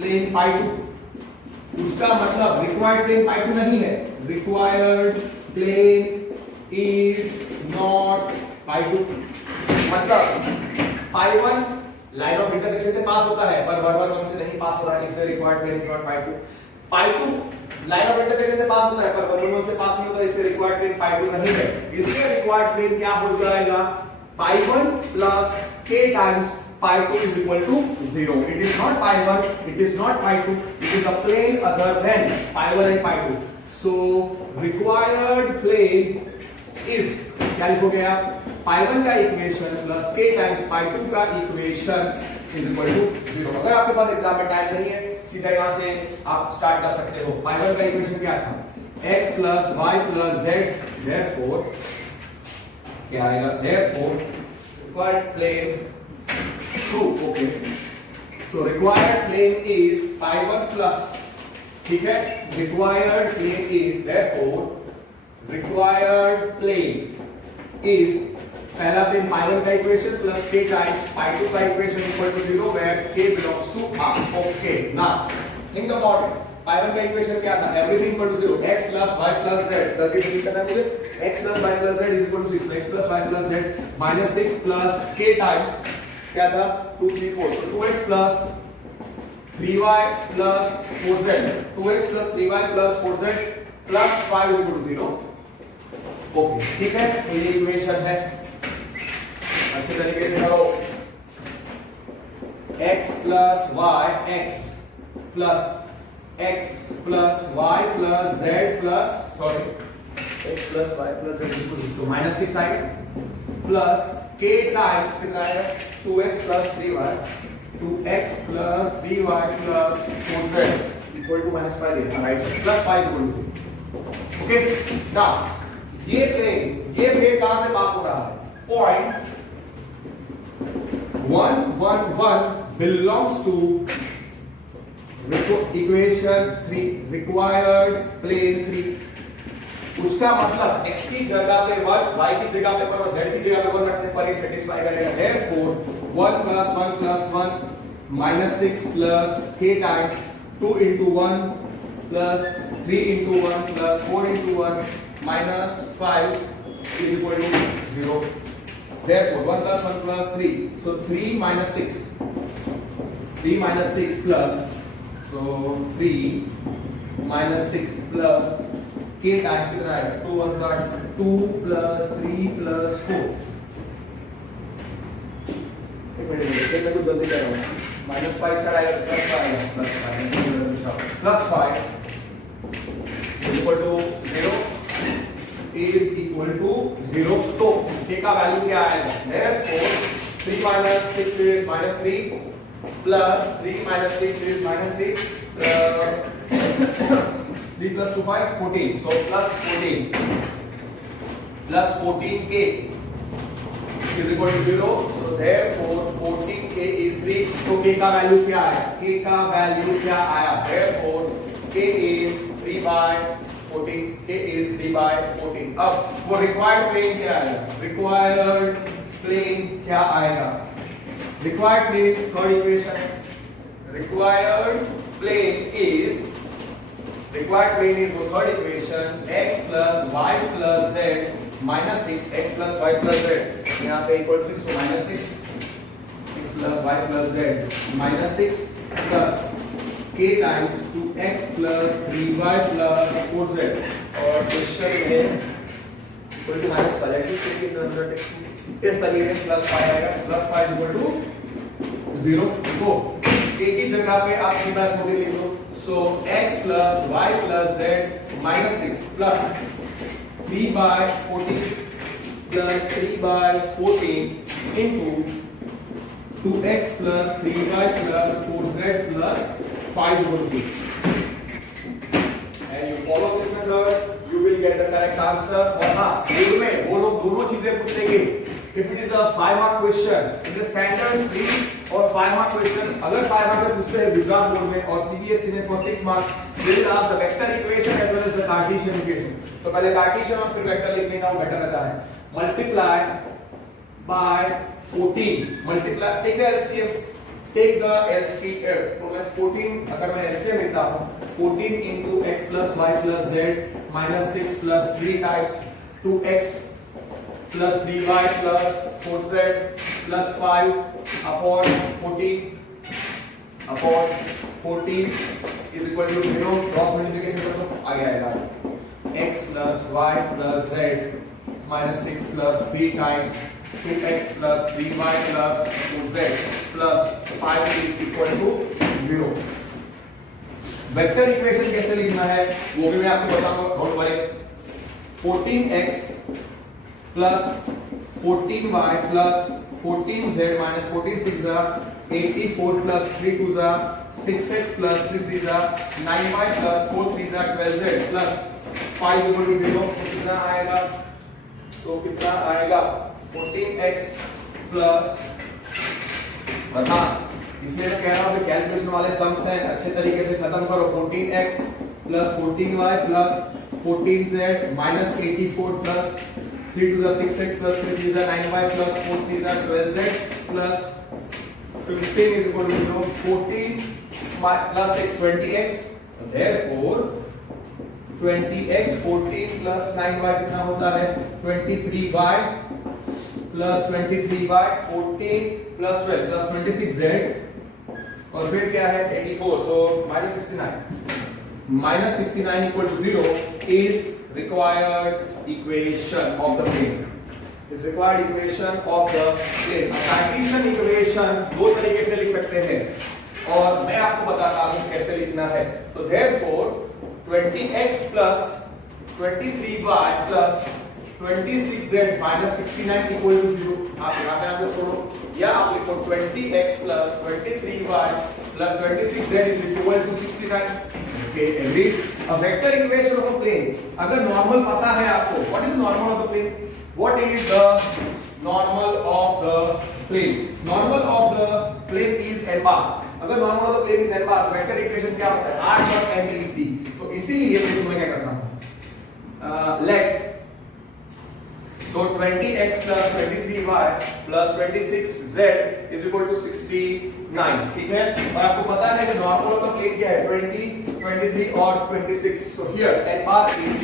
plane pi 2। उसका मतलब required plane pi 2 नहीं है, required plane is not pi 2। मतलब pi 1 लाइन ऑफ इंटरसेक्शन से पास होता है पर 1 1 1 से नहीं पास हो रहा है, इसलिए required plane is not pi 2। pi 2 line of intersection से पास होता है पर 1 1 1 से पास नहीं होता, इसलिए रिक्वायर्ड प्लेन pi 2 नहीं है। इसलिए रिक्वायर्ड प्लेन क्या हो जाएगा pi 1 plus k times pi 2 is equal to 0। It is not pi 1, it is not pi 2, it is a plane other than pi 1 and pi 2। So required plane is क्या लिखोगे आप pi 1 का equation plus k times pi 2 का equation is equal to 0। अगर आपके पास exam में time नहीं है सीधा यहां से आप स्टार्ट कर सकते हो। pi 1 का इक्वेशन क्या था x plus y plus z, therefore क्या आएगा therefore required plane true। okay so required plane is pi 1 plus ठीक है, required plane is therefore required plane is पहला प्लेन पाई1 का equation plus k times pi two का equation equal to 0 where k belongs to r. Okay, now think about it. Pi one का equation क्या था? Everything equal to 0, x plus y plus z. करके define करना है मुझे. x plus y plus z is equal to 6. x plus y plus z minus 6 plus k times क्या था? 2 3 4. so 2x plus 3y plus 4z. 2x plus 3y plus 4z plus 5 is equal to 0. Okay, ठीक है, तो ये equation है. अच्छे तरीके से करो. x plus y x plus y plus z plus x plus y plus z is equal to so minus 6 आएगा plus k times कितना आएगा 2x plus 3y 2x plus 3y plus 4z equal to minus 5 है right plus 5 equal to 0. Okay, now ये plane कहां से pass हो रहा है? Point 1 1 1 belongs to equation 3 required plane 3. उसका मतलब x की जगह पे 1, y की जगह पे 1 और z की जगह पे 1 रखने पर ही सेटिस्फाई करेगा. therefore 1 plus 1 minus 6 plus k times 2 into 1 plus 3 into 1 plus 4 into 1 minus 5 is equal to 0. therefore 1 plus 1 plus 3, so 3 minus 6 plus so 3 minus 6 plus k times कितना आएगा? 2 1s are 2 plus 3 plus 4. एक minute मैं कुछ गलती कर रहा हूँ. minus 5 से आएगा plus 5 is equal to 0 is equal to 0. तो k का वैल्यू क्या आएगा? therefore 3 minus 6 is minus 3 plus 3 minus 6 is minus 3 3 plus 2 5 14 so plus 14k is equal to 0 so therefore 14k is 3. तो k का वैल्यू क्या आया? k का value क्या आया? therefore k is 3 by 14. k is 3 by 14. अब वो रिक्वायर्ड प्लेन क्या आएगा? रिक्वायर्ड प्लेन क्या आएगा? रिक्वायर्ड प्लेन थर्ड इक्वेशन है. रिक्वायर्ड प्लेन इज वो third equation x plus y plus z minus 6 x plus y plus z यहाँ पे equal to 6 minus 6 x plus y plus z minus 6 plus k times 2x plus 3y plus 4z. और question में equal to minus collective के अंदर text इस सभी में plus 5 आएगा. Plus 5 equal to 0. तो k की जगह पे आप 3/14 लिख लो. so x plus y plus z minus 6 plus 3/14 plus 3/14 into 2x plus 3y plus 4z plus 5 over 2. And you follow this method, you will get the correct answer. और हाँ, board में वो लोग दोनों चीजें पूछेंगे. If it is a 5 mark question, in the standard 3 और 5 mark question, अगर 5 mark का पूछते हैं गुजरात बोर्ड में और CBSE में for 6 marks, they will ask the vector equation as well as the Cartesian equation. तो पहले Cartesian और फिर vector लिख लेना वो बेटर रहता है. Multiply by 14. Multiply. Take the LCM. Take the LCM. तो मैं 14 अगर मैं LCM लेता हूँ 14 into x plus y plus z minus 6 plus 3 times 2x plus 3y plus 4z plus 5 upon 14 is equal to 0. Cross multiplication कर दो आगे आएगा. x plus y plus z minus 6 plus 3 times 2x plus 3y plus 4z plus 5 is equal to 0. Vector equation कैसे लिखना है वो भी मैं आपको बताऊंगा. Don't worry. 14x plus 14y plus 14z minus 14 6 are 84 plus 3 2s are 6x plus 3 3s are 9y plus 4 3s are 12z plus 5 equal to 0. कितना आएगा? तो कितना आएगा? 14x plus बता इसलिए मैं कह रहा हूं कि कैलकुलेशन वाले सम्स हैं, अच्छे तरीके से खत्म करो। 14x plus 14y plus 14z minus 84 plus 3 to the 6x plus 3 is 9y plus 4 is 12z plus 15 is equal to 0. 14 plus 6 20x. Therefore 20x 14 plus 9y कितना होता है 23y plus 23y 14 plus 12 plus 26z और फिर क्या है 84 so minus 69 equal to 0 is required equation of the plane is required equation of the plane. Cartesian equation दो तरीके से लिख सकते हैं और मैं आपको बताता हूं कैसे लिखना है. So therefore 20x plus 23y plus 26z minus 69 equal to 0. आप यहाँ पे आपको छोड़ो या आप लिखो 20x plus 23y plus 26z is equal to 69. Okay, agreed. A vector equation of a plane. अगर normal पता है आपको, what is the normal of the plane? What is the normal of the plane? Normal of the plane is n bar. अगर normal of the plane is n bar, तो vector equation क्या होता है? R dot n is d. तो इसीलिए मैं क्या करता हूँ? Let so 20x plus 23y plus 26z is equal to 69. ठीक है? और आपको पता है कि normal of the plane क्या है? 20, 23 और 26. So here n bar is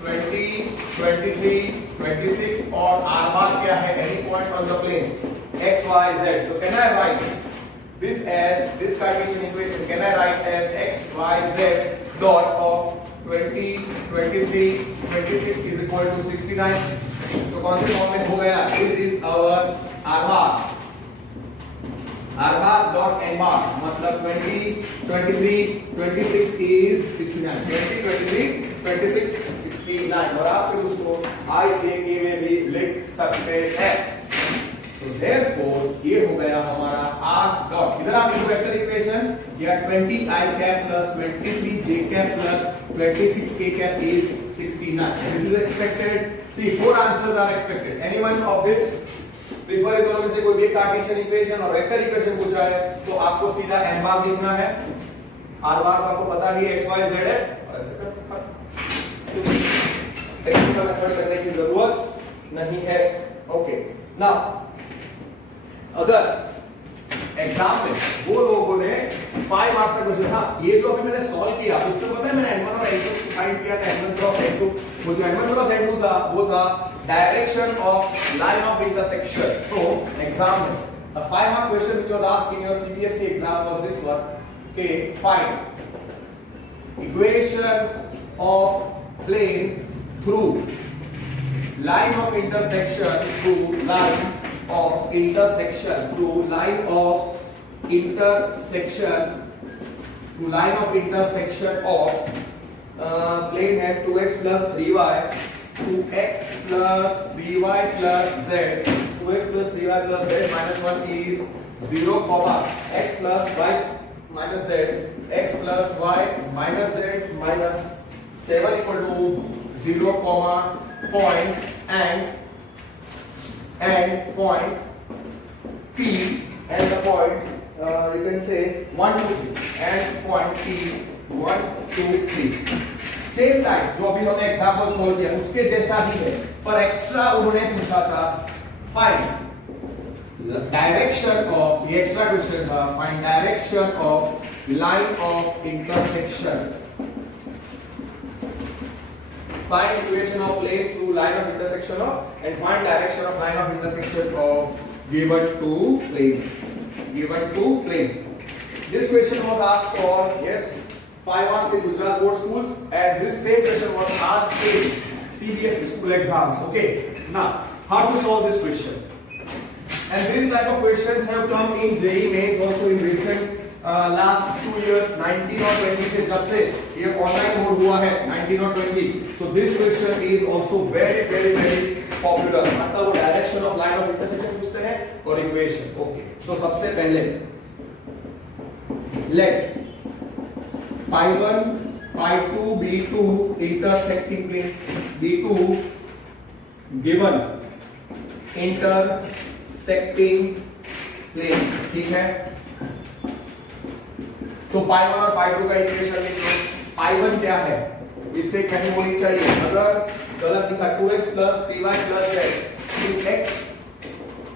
20, 23, 26 और r bar क्या है? Any point on the plane x, y, z. So can I write this as this Cartesian equation? Can I write as x, y, z dot of 20, 23, 26 is equal to 69. तो कौन से form में हो गया? This is our r bar. R bar dot n bar मतलब 20, 23, 26 is 69. 20, 23, 26, 69 और आप फिर उसको I, J, K में भी लिख सकते हैं. So therefore ये हो गया हमारा R dot. इधर आप लिखो वेक्टर इक्वेशन या 20 I cap plus 23 J cap plus 26 K cap is 69. This is expected. See, 4 answers are expected. Anyone of this prefer इन दोनों में से कोई भी कार्टेशियन इक्वेशन और वेक्टर इक्वेशन पूछा है तो आपको सीधा n बार लिखना है. r बार तो आपको पता ही x, y, z है और ऐसे टेक्निकल मेथड करने की जरूरत नहीं है. ओके, नाउ अगर एग्जाम में वो लोगों ने 5 मार्क्स का क्वेश्चन, हाँ ये जो अभी मैंने सॉल्व किया उसमें पता है मैंने n1 और n2 फाइंड किया था. n1 क्रॉस n2, वो जो n1 क्रॉस n2 था वो था direction of line of intersection. तो एग्जाम में a 5 mark question which was asked in your CBSE exam was this one. Okay, find equation of plane through line of intersection through line of intersection through line of intersection through line of intersection of plane है 2x plus 3y 2x plus 3y plus z 2x plus 3y plus z minus 1 is 0 comma x plus y minus z x plus y minus z minus 7 equal to 0 comma point and point P and the point you can say 1, 2, 3 and point P 1, 2, 3. Same time जो अभी हमने example solve किया उसके जैसा ही है पर extra उन्होंने पूछा था फाइंड डायरेक्शन ऑफ, ये एक्स्ट्रा क्वेश्चन था, find direction of line of intersection. Find equation of plane through line of intersection of and find direction of line of intersection of given two planes. Given two plane. This question was asked for 5 marks in Gujarat board schools and this same question was asked in CBSE school exams. Okay. Now, how to solve this question? And this type of questions have come in JEE mains also in recent last 2 years 19 और 20 से जब से ये online mode हुआ है 19 और 20 तो this question is also very very very popular. मतलब वो direction of line of intersection पूछते हैं और इक्वेशन. ओके, तो सबसे पहले let pi1 pi2 b2 intersecting plane b2 given intersecting planes, ठीक है। तो पाई 1 और पाई 2 का इक्वेशन लिख लो। पाई 1 क्या है, मिस्टेक नहीं होनी चाहिए, अगर गलत लिखा 2x plus 3y plus z, 2x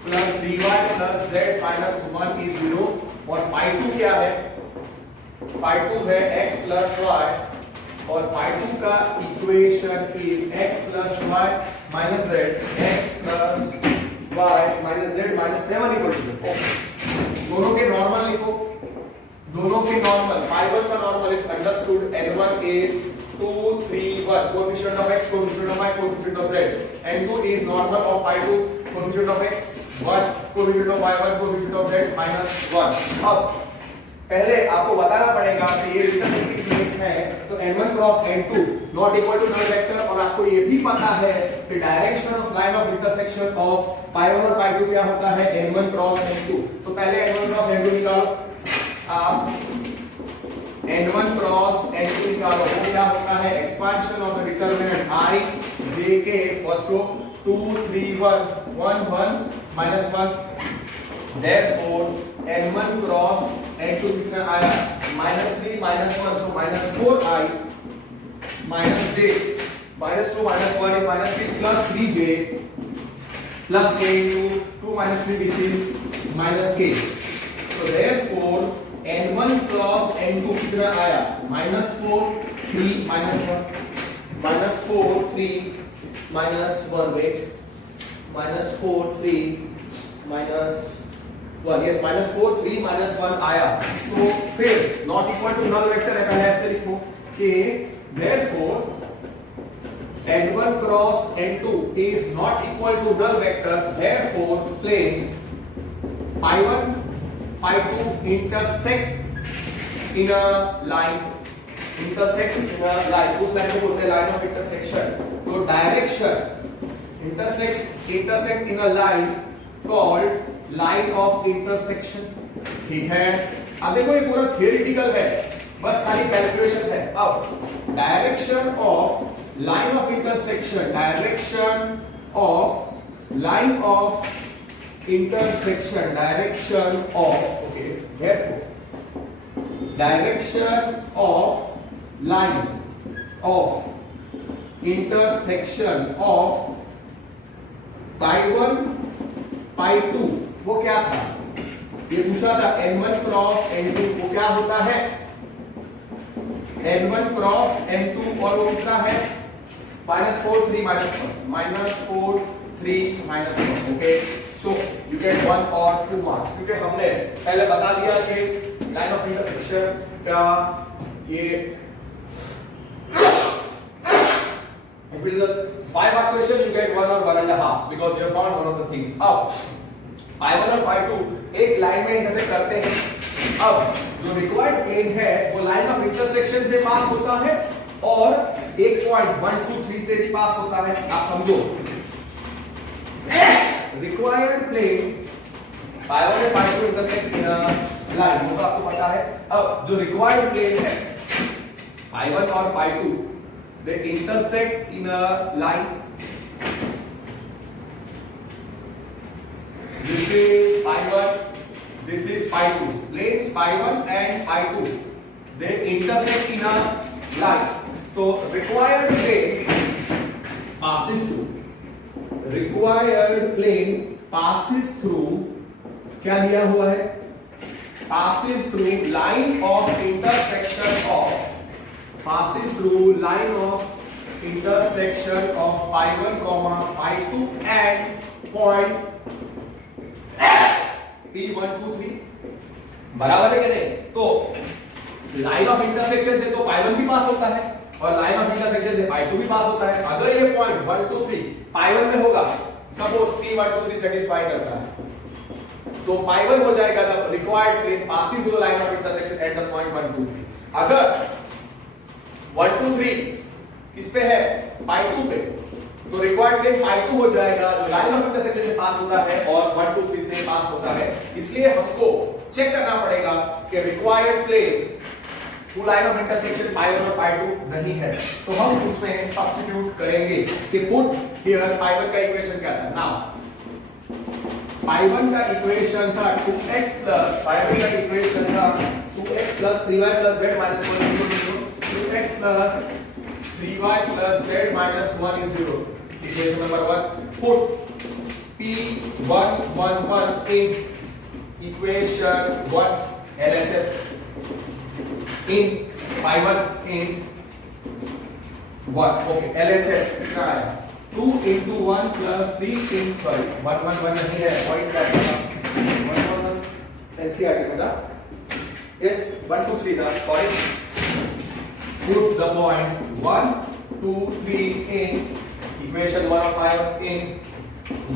plus 3y plus z minus 1 is 0। और पाई 2 क्या है, पाई 2 है x plus y, और पाई 2 का equation is x plus y minus z, x plus y minus z minus 7 equal to 0। दोनों के normal लिखो, दोनों के नॉर्मल। पाई 1 का normal is understood n1 is 2 3 1, coefficient of x, coefficient of y, coefficient of z, n2 is normal of pi 2, coefficient of x 1, coefficient of y 1, coefficient of z minus 1। अब पहले आपको बताना पड़ेगा कि ये इंटरसेक्टिंग प्लेन्स है, तो n1 cross n2 not equal to null vector, और आपको ये भी पता है कि direction of line of intersection of pi 1 और pi 2 क्या होता है, n1 क्रॉस n2। तो पहले n1 क्रॉस n2 निकालो, आप n1 क्रॉस n2 निकालो, वो क्या होता है, expansion of the determinant i j k, first row 2 3 1 1 1 minus 1, therefore n1 cross n2 कितना आया, -3 -1, so -4i minus j, -2 -1 is -3 plus 3j plus k into 2 minus 3 which is minus k, so therefore n1 cross n2 कितना आया, -4 3 -1, -4 3 -1, wait, -4 3 -1, yes, -4 3 -1 आया। तो फिर not equal to null vector है, पहले ऐसे लिखो कि therefore n1 cross n2 is not equal to null vector, therefore planes pi 1 pi 2 intersect in a line, intersect in a line, उस लाइन को बोलते हैं लाइन ऑफ इंटरसेक्शन। तो direction intersect in a line called line of intersection, ठीक है। अब देखो ये पूरा थियोरेटिकल है, बस खाली कैलकुलेशन है। अब direction of line of intersection, direction of line of intersection, direction of, okay, therefore direction of line of intersection of pi 1 pi 2 वो क्या था, ये पूछा था n1 क्रॉस n2 वो क्या होता है, n1 क्रॉस n2 और वो कितना है, -4 3 -4 3 -1, okay. So you get 1 or 2 marks, क्योंकि हमने पहले बता दिया कि लाइन ऑफ इंटरसेक्शन का ये if it is a 5 mark question you get 1 or 1.5 because you have found one of the things। अब pi 1 और pi 2 एक लाइन में इंटरसेक्ट करते हैं। अब जो रिक्वायर्ड प्लेन है वो लाइन ऑफ इंटरसेक्शन से पास होता है और एक पॉइंट 1 2 3 से भी पास होता है, आप समझो। रिक्वायर्ड प्लेन pi 1 और pi 2 intersect in a line, वो तो आपको पता है। अब जो रिक्वायर्ड प्लेन है pi 1 और pi 2 they intersect in a line, this is pi 1, this is pi 2, planes pi 1 and pi 2 they intersect in a line। तो required plane passes through, required plane passes through, क्या दिया हुआ है, passes through line of intersection of, passes through line of intersection of pi 1 pi 2 and point p1 2 3, बराबर है कि नहीं। तो लाइन ऑफ इंटरसेक्शन से तो pi 1 भी पास होता है और लाइन ऑफ इंटरसेक्शन से pi 2 भी पास होता है। अगर ये पॉइंट 1 2 3 pi 1 में होगा, सपोज p1 2 3 सेटिस्फाई करता है, तो pi 1 हो जाएगा the required plane passing through the line of intersection at the point 1 2 3। अगर 1 2 3 किस पे है, pi 2 पे, तो रिक्वायर्ड प्लेन pi 2 हो जाएगा जो लाइन ऑफ इंटरसेक्शन से पास होता है और 1 2 3 से पास होता है। इसलिए हमको चेक करना पड़ेगा कि required plane to line of intersection pi 1 और pi 2 नहीं है, तो हम उसमें सब्स्टिट्यूट करेंगे कि पुट हियर pi 1 का इक्वेशन क्या था, नाउ पाई 1 का इक्वेशन था 2x प्लस पाई 1 का इक्वेशन था 2x plus 3y plus z minus 1 equal to 2x plus 3y plus z minus 1 is 0. Equation number 1 put P111 in equation 1 LHS in pi 1 in 1. Okay LHS कितना आया 2 into 1 plus 3 in sorry 111 नहीं है point क्या था 111 NCERT में था yes 1 2 3 था point put the point 1 2 3 in equation 1 of pi 1 in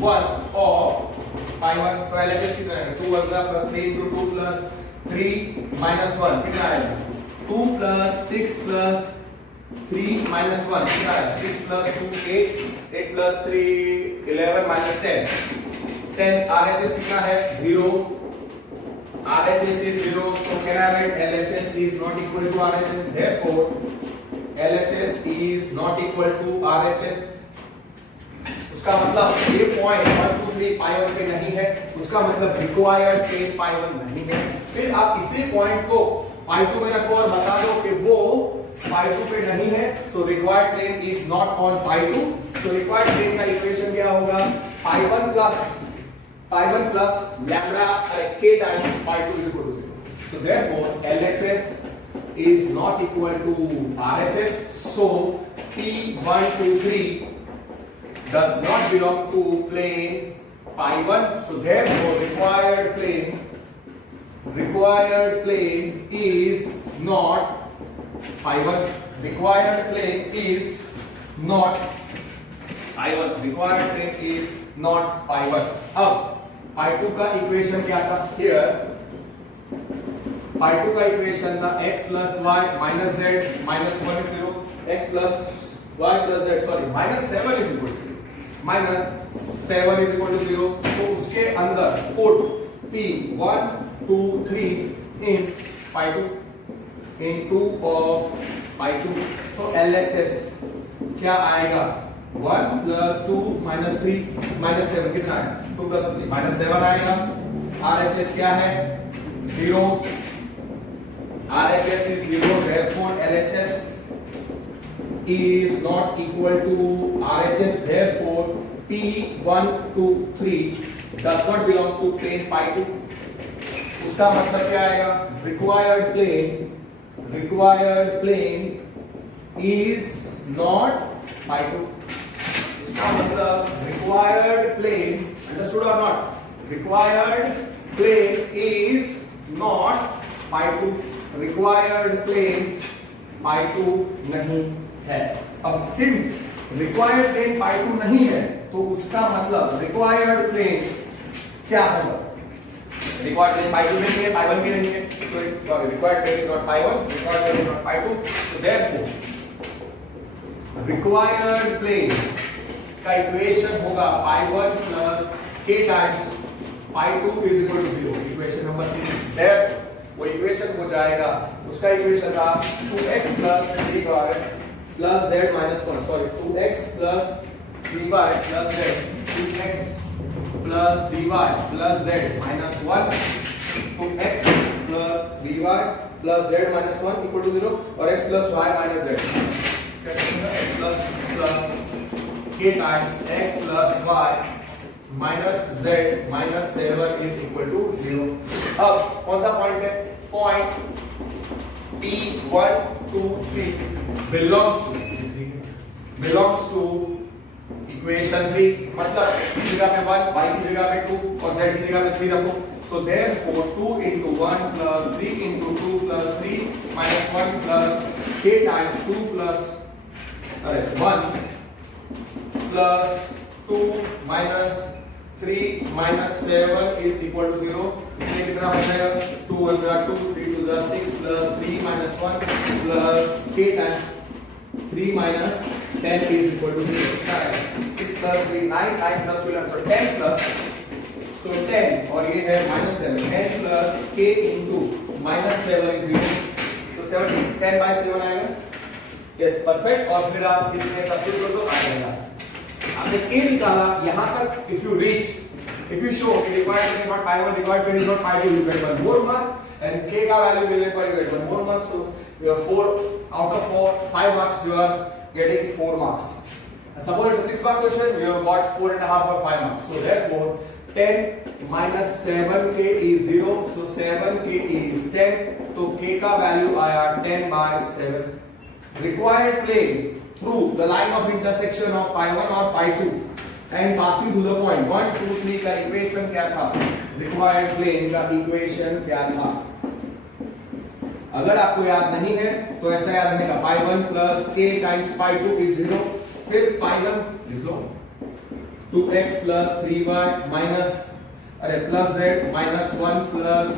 1 of pi 1 तो LHS कितना है 2 plus 3 into 2 plus 3 minus 1 कितना आएगा 2 plus 6 plus 3 minus 1 कितना है 6 plus 2 8 8 plus 3 11 minus 10 10 RHS कितना है 0 RHS is 0 so can I write LHS is not equal to RHS therefore LHS is not equal to RHS उसका मतलब ये पॉइंट 1 2 3 पाई 1 पे नहीं है उसका मतलब रिक्वायर्ड प्लेन पाई 1 नहीं है फिर आप इसी पॉइंट को पाई 2 में रखो और बता दो कि वो पाई 2 पे नहीं है so required plane is not on pi 2 so required plane का इक्वेशन क्या होगा pi 1 plus lambda k times pi 2 is equal to 0 so therefore LHS is not equal to RHS so P123 does not belong to plane pi 1 so therefore required plane is not pi 1 required plane is not pi 1 required plane is not pi 1 अब pi 2 का equation क्या था here pi 2 का equation था x plus y minus z minus 1 is 0 x plus y plus z sorry minus 7 is equal to 0 minus 7 is equal to 0 तो उसके अंदर put p 1 2 3 in pi 2 in 2 of pi 2 तो LHS क्या आएगा 1 plus 2 minus 3 minus 7 कितना है 2 plus 3 minus 7 आएगा RHS क्या है 0 RHS is 0 therefore LHS is not equal to RHS therefore P123 does not belong to plane pi 2 उसका मतलब क्या आएगा required plane is not pi 2 उसका मतलब required plane understood or not required plane is not pi 2 required plane pi 2 नहीं है अब since required plane pi 2 नहीं है तो उसका मतलब रिक्वायर्ड प्लेन क्या होगा रिक्वायर्ड प्लेन पाई 2 नहीं है पाई 1 भी नहीं है तो sorry required plane is not pi 1 required plane is not pi 2 so therefore required plane का इक्वेशन होगा pi 1 plus k times pi 2 is equal to 0 equation number 3 therefore वो equation हो जाएगा उसका इक्वेशन था 2x plus 3y plus z minus 1 sorry 2x plus 3y plus z 2x plus 3y plus z minus 1 2x plus 3y plus z minus 1 equal to 0 और x plus y minus z x plus k times x plus y minus z minus 7 is equal to 0 अब कौन सा point है point P123 belongs to equation 3 मतलब x की जगह पे 1 y की जगह पे 2 और z की जगह पे 3 रखो so therefore 2 into 1 plus 3 into 2 plus 3 minus 1 plus k times 2 plus 1 plus 2 minus 3 minus 7 is equal to 0 ये कितना हो जाएगा 2 1 2 3 2 6 plus 3 minus 1 plus k times 3 minus 10 is equal to 0 6 plus 3 9 9 plus 12 so 10 plus so 10 और ये है minus 7 10 plus k into minus 7 is 0 तो 17 10 by 7 आएगा yes perfect और फिर आप इसमें सब्स्टिट्यूट कर दो आ जाएगा आपने k निकाला यहां तक if you reach If you show कि required plane is not pi 1, required plane is not pi 2, you get 1 more mark, and k का value मिलने पर you get 1 more mark. So you have 4 out of 5 marks you are getting 4 marks. And suppose it's a 6 mark question, you have got 4.5 or 5 marks. So therefore 10 minus 7k is 0. So 7k is 10. तो k का value आया 10 by 7. Required plane through the line of intersection of pi 1 or pi 2 and passing through the point 1, 2, 3 का equation क्या था? Required plane का equation क्या था? अगर आपको याद नहीं है तो ऐसा याद रखने का, pi 1 plus k times pi 2 is 0. फिर pi 1 लिख लो 2x plus 3y minus plus z minus 1 plus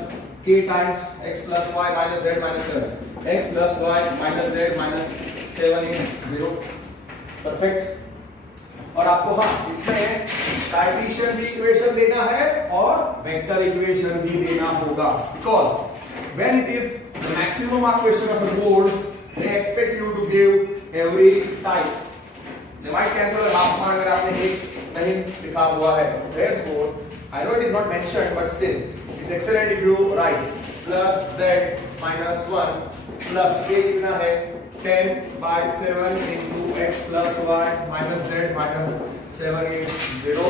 k times x plus y minus z minus 7. X plus y minus z minus 7 is 0. Perfect. और आपको हाँ इसमें Cartesian भी equation देना है और वेक्टर इक्वेशन भी देना होगा, because when it is the maximum mark question of a board, they expect you to give every type. They might cancel a half mark अगर आपने एक नहीं लिखा हुआ है. Therefore, I know it is not mentioned, but still, it's excellent if you write plus z minus 1 plus k कितना है 10 by 7 into x plus y minus z minus 7 is 0.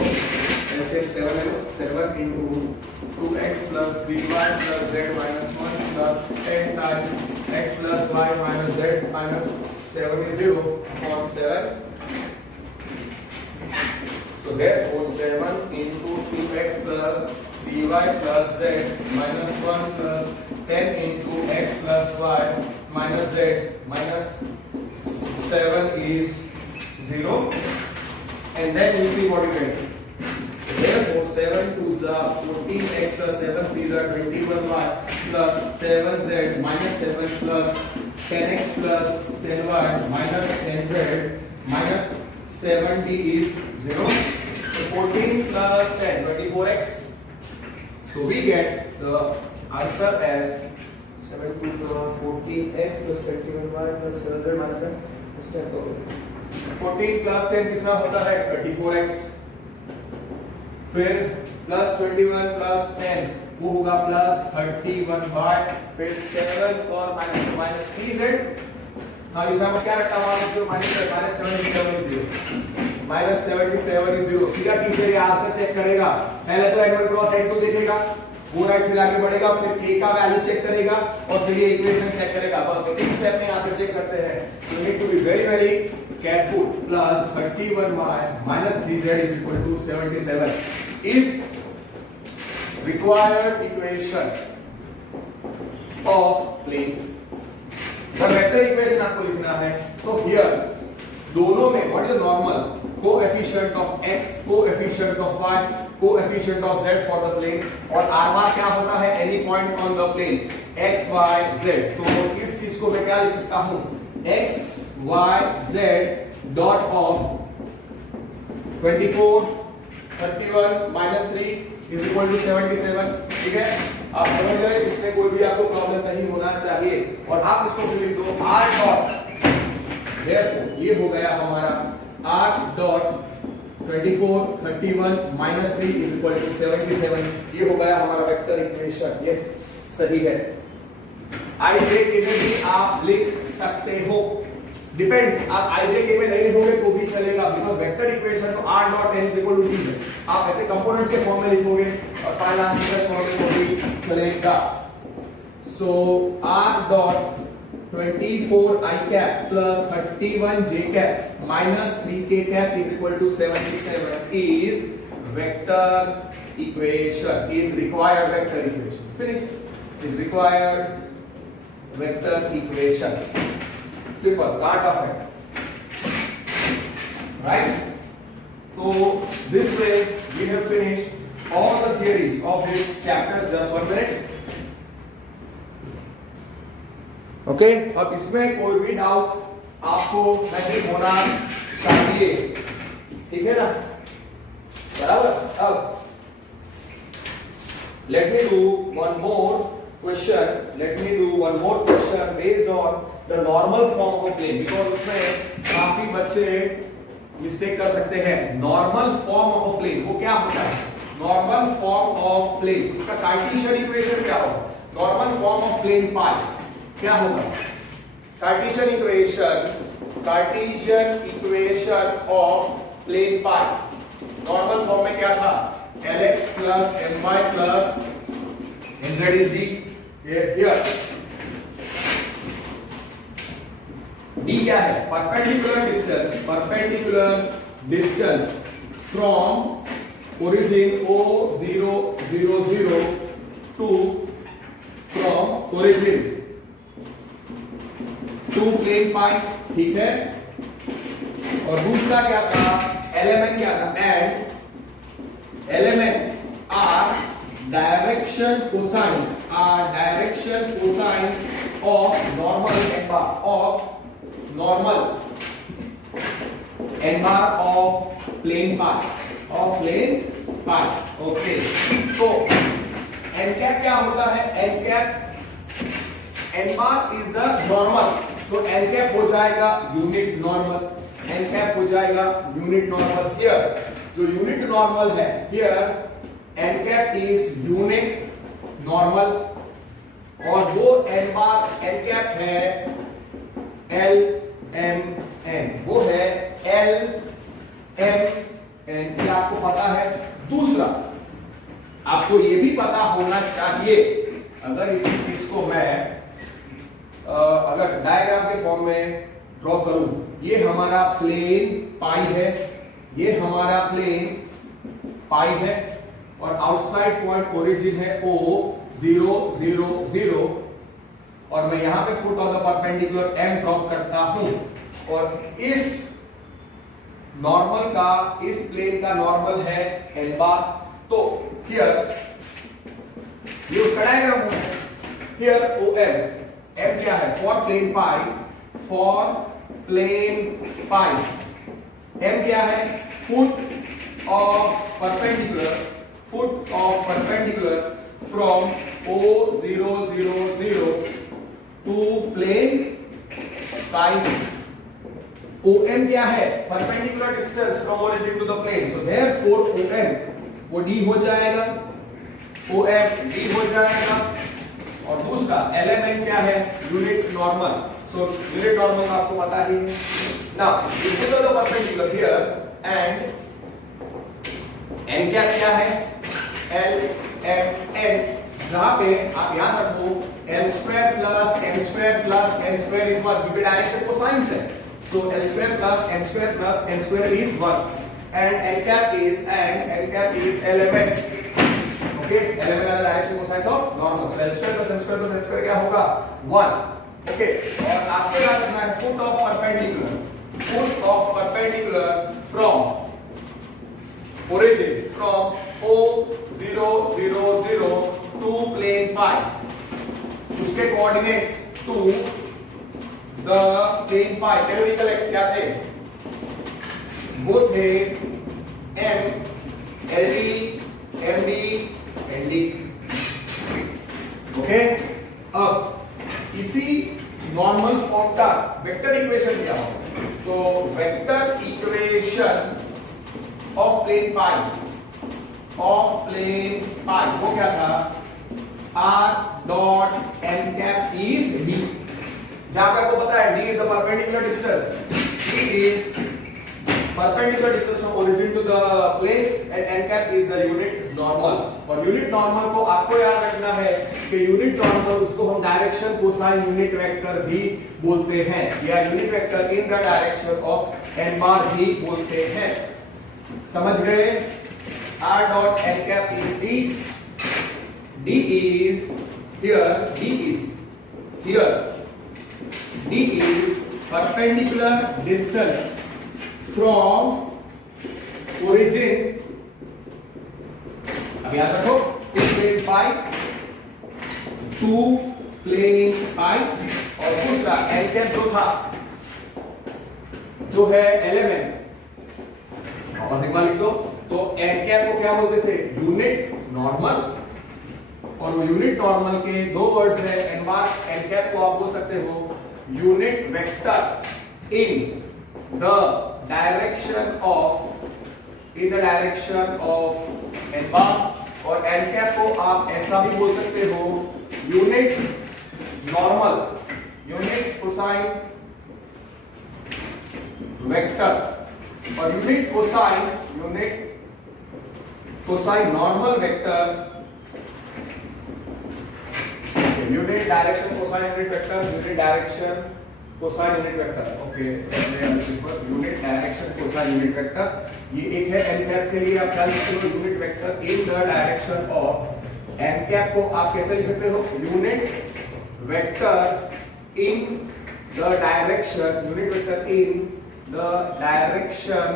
ऐसे 7 into 2x plus 3y plus z minus 1 plus 10 times x plus y minus z minus 7 is 0 upon 7. So therefore 7 into 2x plus 3y plus z minus 1 plus 10 into x plus y minus z minus 7 is 0, and then you see what you get. Therefore 7 2s are 14x plus 7 3s are 21y plus 7z minus 7 plus 10x plus 10y minus 10z minus 70 is 0. So 14 plus 10, 24x. So we get the answer as 7 2 14x plus 21y plus 7z minus 10. 14 plus 10 कितना होता है 24x. फिर plus 21 plus 10 वो होगा plus 31y. फिर 7 और minus 3z. हाँ इस नंबर क्या रखा हुआ है जो minus 77 is 0. minus 77 is 0. सीधा टीचर ये आंसर चेक करेगा. पहले तो n1 क्रॉस n2 देखेगा, वो राइट फिर आगे बढ़ेगा, फिर k का वैल्यू चेक करेगा और फिर ये इक्वेशन चेक करेगा. बस तीन स्टेप में आंसर चेक करते हैं. You need to be very careful. Plus 31y minus 3z is equal to 77 is required equation of plane. The vector equation आपको लिखना है. So here दोनों में what is the normal coefficient of x, coefficient of y, coefficient of z for the plane, और r bar क्या होता है any point on the plane x y z. तो इस चीज को मैं क्या लिख सकता हूँ x y z dot of 24 31 minus 3 is equal to 77. ठीक है, आप समझ गए, इसमें कोई भी आपको प्रॉब्लम नहीं होना चाहिए. और आप इसको फिर लिख दो r dot. Therefore ये हो गया हमारा r dot 24 31 minus 3 is equal to 77. ये हो गया हमारा वेक्टर इक्वेशन. यस सही है. i j k में भी आप लिख सकते हो. डिपेंड्स, आप i j k में नहीं लिखोगे तो भी चलेगा, बिकॉज़ वेक्टर इक्वेशन तो r dot n is equal to t है. आप ऐसे कंपोनेंट्स के फॉर्म में लिखोगे और फाइनल आंसर छोड़ोगे तो भी चलेगा. सो r dot 24 I cap plus 31 j cap minus 3 k cap is equal to 77 is vector equation, is required vector equation. Finished. Is required vector equation. Simple, part of it. Right? So this way we have finished all the theories of this chapter. Just 1 minute. Okay, अब इसमें कोई भी doubt आपको नहीं होना चाहिए. ठीक है ना, बराबर. अब let me do one more question based on the normal form of plane, because उसमें काफी बच्चे मिस्टेक कर सकते हैं. नॉर्मल फॉर्म ऑफ प्लेन वो क्या होता है? नॉर्मल फॉर्म ऑफ प्लेन, इसका कार्टेशियन इक्वेशन क्या होगा? Normal form of plane pi क्या होगा? Cartesian equation of plane pi normal form में क्या था? Lx plus My plus Nz is d. Here d क्या है? Perpendicular distance from origin O0 0 0 to from origin to plane pi, ठीक है। और दूसरा क्या था? एलिमेंट क्या था? And element are direction cosines of normal n bar of plane pi okay। तो n cap क्या होता है? n bar is the normal, तो n cap हो जाएगा यूनिट नॉर्मल here जो यूनिट नॉर्मल है here n cap is unit normal और वो n cap है LMN, वो है LMN, क्या आपको पता है? दूसरा आपको ये भी पता होना चाहिए, अगर इसी चीज को मैं अगर डायग्राम के फॉर्म में ड्रॉ करूं, ये हमारा प्लेन पाई है, ये हमारा प्लेन पाई है और आउटसाइड पॉइंट ओरिजिन है O 0 0 0 और मैं यहां पे foot of the perpendicular M drop करता हूं और इस नॉर्मल का, इस प्लेन का नॉर्मल है n बार। तो हियर ये उसका डायग्राम है, हियर OM, M क्या है? फॉर प्लेन पाई M क्या है? Foot of perpendicular from O0 0 0 to plane pi. OM क्या है? Perpendicular distance from origin to the plane, so therefore OM वो d हो जाएगा, OM d हो जाएगा। और दूसरा LMN क्या है? Unit normal, so unit normal का आपको पता ही है। Now, you put the perpendicular here and n क्या है? LMN, जहां पे आप याद रखो L² plus n² is 1, क्योंकि डायरेक्शन कोसाइन है, so L² plus n² is 1 and n cap is LMN, okay। LMN are the direction cosines of normal, so L² plus n² क्या होगा? 1, okay। और आपको याद रखना है foot of perpendicular from origin from O0 0 0 to plane pi, उसके coordinates to the plane pi canonical क्या थे? वो थे M, LD, MD, ND, okay. अब इसी नॉर्मल फॉर्म का वेक्टर इक्वेशन क्या होगा? तो वेक्टर इक्वेशन ऑफ प्लेन पाई वो क्या था? R dot n cap is d, जहां पे आपको पता है d is the perpendicular distance, from origin to the plane and n cap is the unit normal। और यूनिट नॉर्मल को आपको याद रखना है कि यूनिट नॉर्मल उसको हम डायरेक्शन कोसाइन यूनिट वेक्टर भी बोलते हैं या unit vector in the direction of n बार भी बोलते हैं। समझ गए? R dot n cap is d, d is perpendicular distance from origin, अब याद रखो, to plane pi to plane pi। और दूसरा n cap जो था, जो है एलिमेंट, वापस एक बार लिख दो, तो n cap को क्या बोलते थे? Unit normal. और वो यूनिट नॉर्मल के दो वर्ड्स है, n बार n cap को आप बोल सकते हो unit vector in the direction of in the direction of n bar, और एन कैप को आप ऐसा भी बोल सकते हो unit normal, unit cosine vector, और unit cosine normal vector, unit direction cosine unit vector, unit direction cosine unit vector. Okay, unit direction cosine unit vector, ये एक है एन कैप के लिए। आप क्या लिखते हो? Unit vector in the direction of n cap को आप कैसे लिख सकते हो? Unit vector in the direction, unit vector in the direction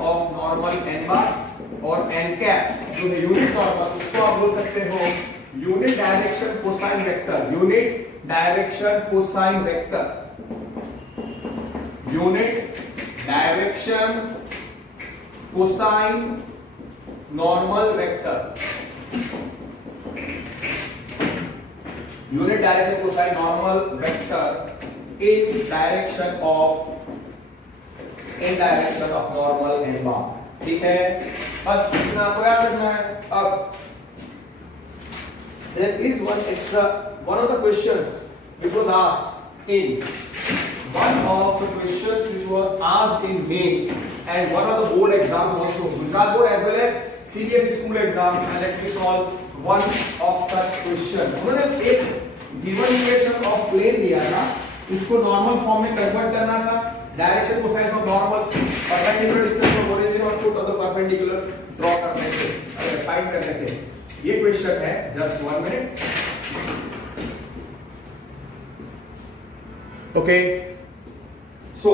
of normal n bar, और एन कैप जो है यूनिट नॉर्मल, उसको आप बोल सकते हो unit direction cosine vector, unit direction cosine vector, unit direction cosine normal vector, unit direction cosine normal vector in direction of normal n bar. ठीक है, बस इतना आपको याद रखना है। अब there is one of the questions which was asked in mains and one of the board exams also, Gujarat board as well as CBSE school exam, and let me solve one of such question। उन्होंने एक given equation of plane दिया था, उसको normal form में convert करना था, direction cosine of normal, perpendicular distance of origin और foot of the perpendicular draw करने थे, फाइंड करने थे। ये क्वेश्चन है, just 1 minute. Okay, so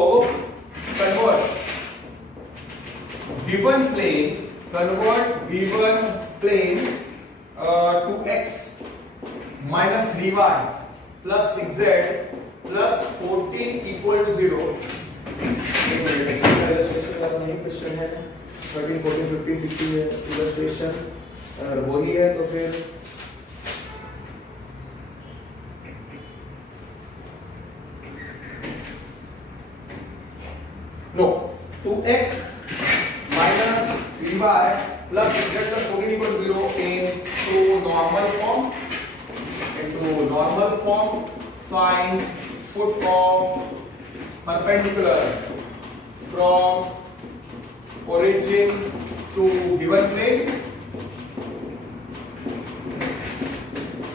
convert given plane to x minus 3y plus 6z plus 14 equal to 0। Question है 13, 14, 15, 16 illustration, अगर वही है तो फिर no 2x minus 3y plus 6z plus 14 equal to 0 into normal form, find foot of perpendicular from origin to given plane,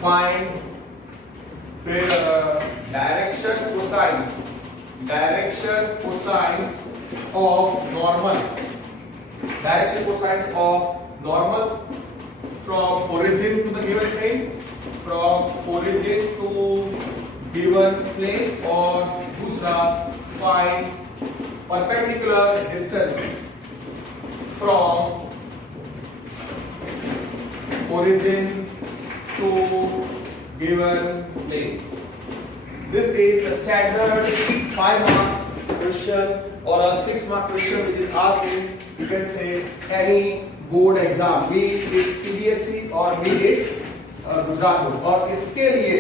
find फिर direction cosines of normal from origin to the given plane, और दूसरा find perpendicular distance from origin to given plane। This is a standard 5-mark question or a 6-mark question which is asked in, you can say, any board exam, be it CBSE or be it Gujarat board. और इसके लिए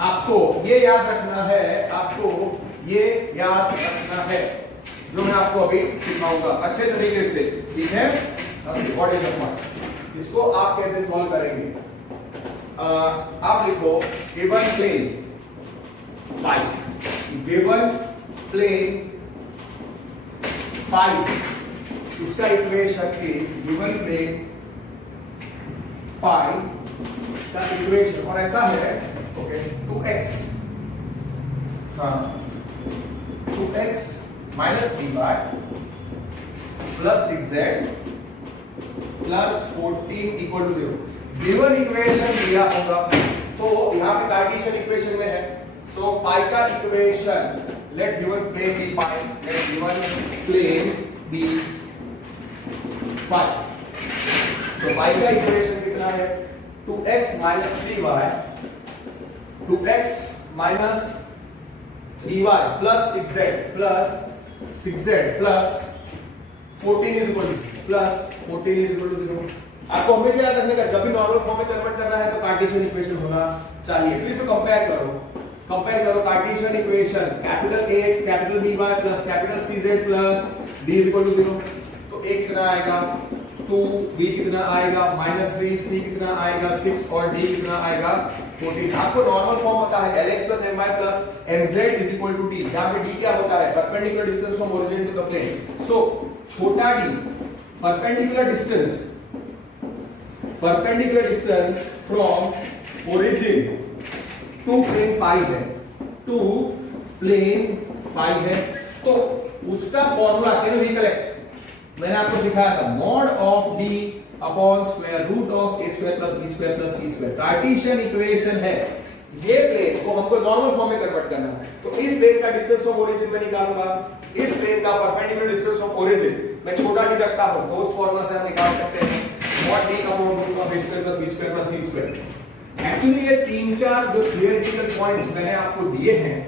आपको ये याद रखना है जो मैं आपको अभी सिखाऊंगा अच्छे तरीके से। ठीक है, व्हाट इज द पॉइंट, इसको आप कैसे सॉल्व करेंगे? आप लिखो गिवन प्लेन पाई, उसका इक्वेशन इज गिवन प्लेन पाई का इक्वेशन, और ऐसा है okay 2x minus 3y plus 6z plus 14 equal to 0। Given equation दिया होगा तो यहाँ पे कार्टेशियन इक्वेशन में है, सो पाई का equation, let given plane be pi, let given plane be pi, तो पाई का इक्वेशन कितना है? 2x minus 3y, 2x minus 3y plus 6z plus 14 is equal to 0। आपको हमेशा याद रखने का, जब भी नॉर्मल फॉर्म में कन्वर्ट करना है तो कार्टेशियन इक्वेशन होना चाहिए। फिर से कंपेयर करो Cartesian equation, capital Ax capital By plus capital Cz plus d is equal to 0, तो a कितना आएगा 2, b कितना आएगा -3, c कितना आएगा 6 और d कितना आएगा 14। आपको नॉर्मल फॉर्म होता है lx plus my plus mz is equal to d, जहां पे d क्या होता है perpendicular distance from origin to the plane. So छोटा d perpendicular distance from origin to plane pi है, टू प्लेन पाई है, तो उसका फॉर्मूला कैन यू रिकलेक्ट, मैंने आपको सिखाया था mod of d upon square root of a square plus b square plus c square. Cartesian equation है, ये प्लेन को हमको नॉर्मल फॉर्म में कन्वर्ट करना है, तो इस प्लेन का डिस्टेंस फ्रॉम ओरिजिन में निकालूंगा, इस प्लेन का परपेंडिकुलर डिस्टेंस फ्रॉम ओरिजिन मैं छोटा d रखता हूं, तो उस फॉर्मूला से हम निकाल सकते हैं mod d upon root of a square plus b square plus c square. Actually ये 3-4 जो थियोरेटिकल पॉइंट्स मैंने आपको दिए हैं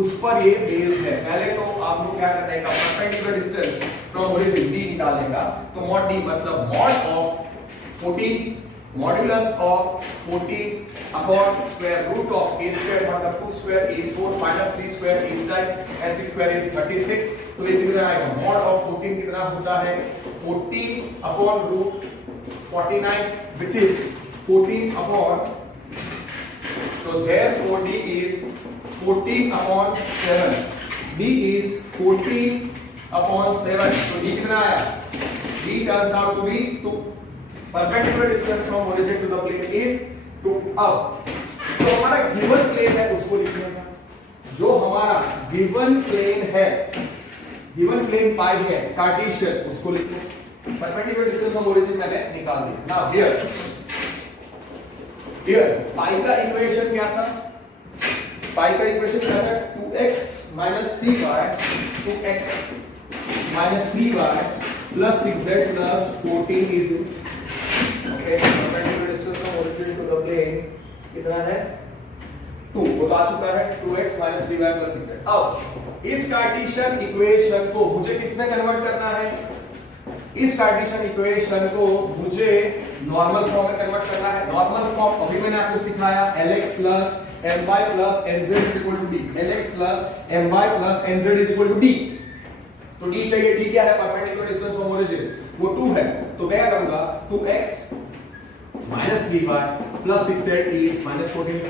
उस पर ये बेस्ड है। पहले तो आपको क्या करना है, perpendicular distance from origin d निकालने का, तो मॉड d मतलब mod of 14 modulus of 14 upon square root of a square मतलब 2 square is 4 minus 3 square is 9 and 6 square is 36। तो ये कितना आएगा मॉड ऑफ 14 कितना होता है 14 upon root 49 which is 14 upon, so therefore d is 14 upon 7, d is 14 upon 7, तो d कितना आया, d turns out to be 2, perpendicular distance from origin to the plane is 2। अब तो हमारा गिवन प्लेन है उसको लिखने का, जो हमारा गिवन प्लेन है, गिवन प्लेन पाई है कार्टेशियन, उसको लिखो, परपेंडिकुलर डिस्टेंस फ्रॉम ओरिजिन मैंने निकाल दिया। नाउ हियर पाई का इक्वेशन क्या था, पाई का इक्वेशन क्या था 2x minus 3y 2x minus 3y plus 6z plus 14 is okay, perpendicular distance from origin to the plane कितना है 2, वो तो आ चुका है 2x minus 3y plus 6z। अब इस कार्टेशियन इक्वेशन को मुझे किसमें कन्वर्ट करना है, इस कार्टेशियन इक्वेशन को मुझे नॉर्मल फॉर्म में कन्वर्ट करना है। नॉर्मल फॉर्म अभी मैंने आपको सिखाया lx plus my plus nz is equal to d, lx plus my plus nz is equal to d, तो d चाहिए, d क्या है परपेंडिकुलर डिस्टेंस फ्रॉम ओरिजिन, वो 2 है, तो मैं क्या करूंगा 2x minus 3y plus 6z is minus 14।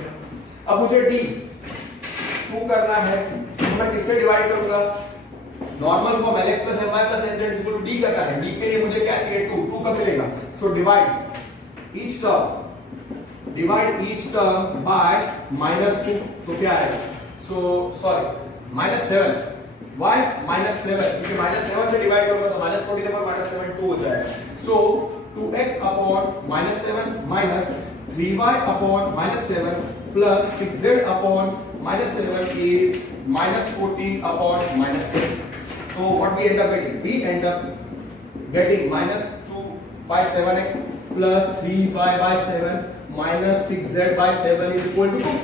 अब मुझे d 2 करना है, तो मैं किससे डिवाइड करूंगा, normal form lx plus my plus nz is equal to d करना है, d के लिए मुझे क्या चाहिए 2 कब मिलेगा, so divide each term by -2, तो क्या आएगा, सो सॉरी -7, why -7, क्योंकि -7 से डिवाइड करूंगा तो -14 पर -7 2 हो जाएगा, so 2x upon -7 minus 3y upon -7 plus 6z upon -7 is -14 upon -7। तो what we end up getting, we end up getting -2 by 7x plus 3y by 7 minus 6z by 7 is equal to 2।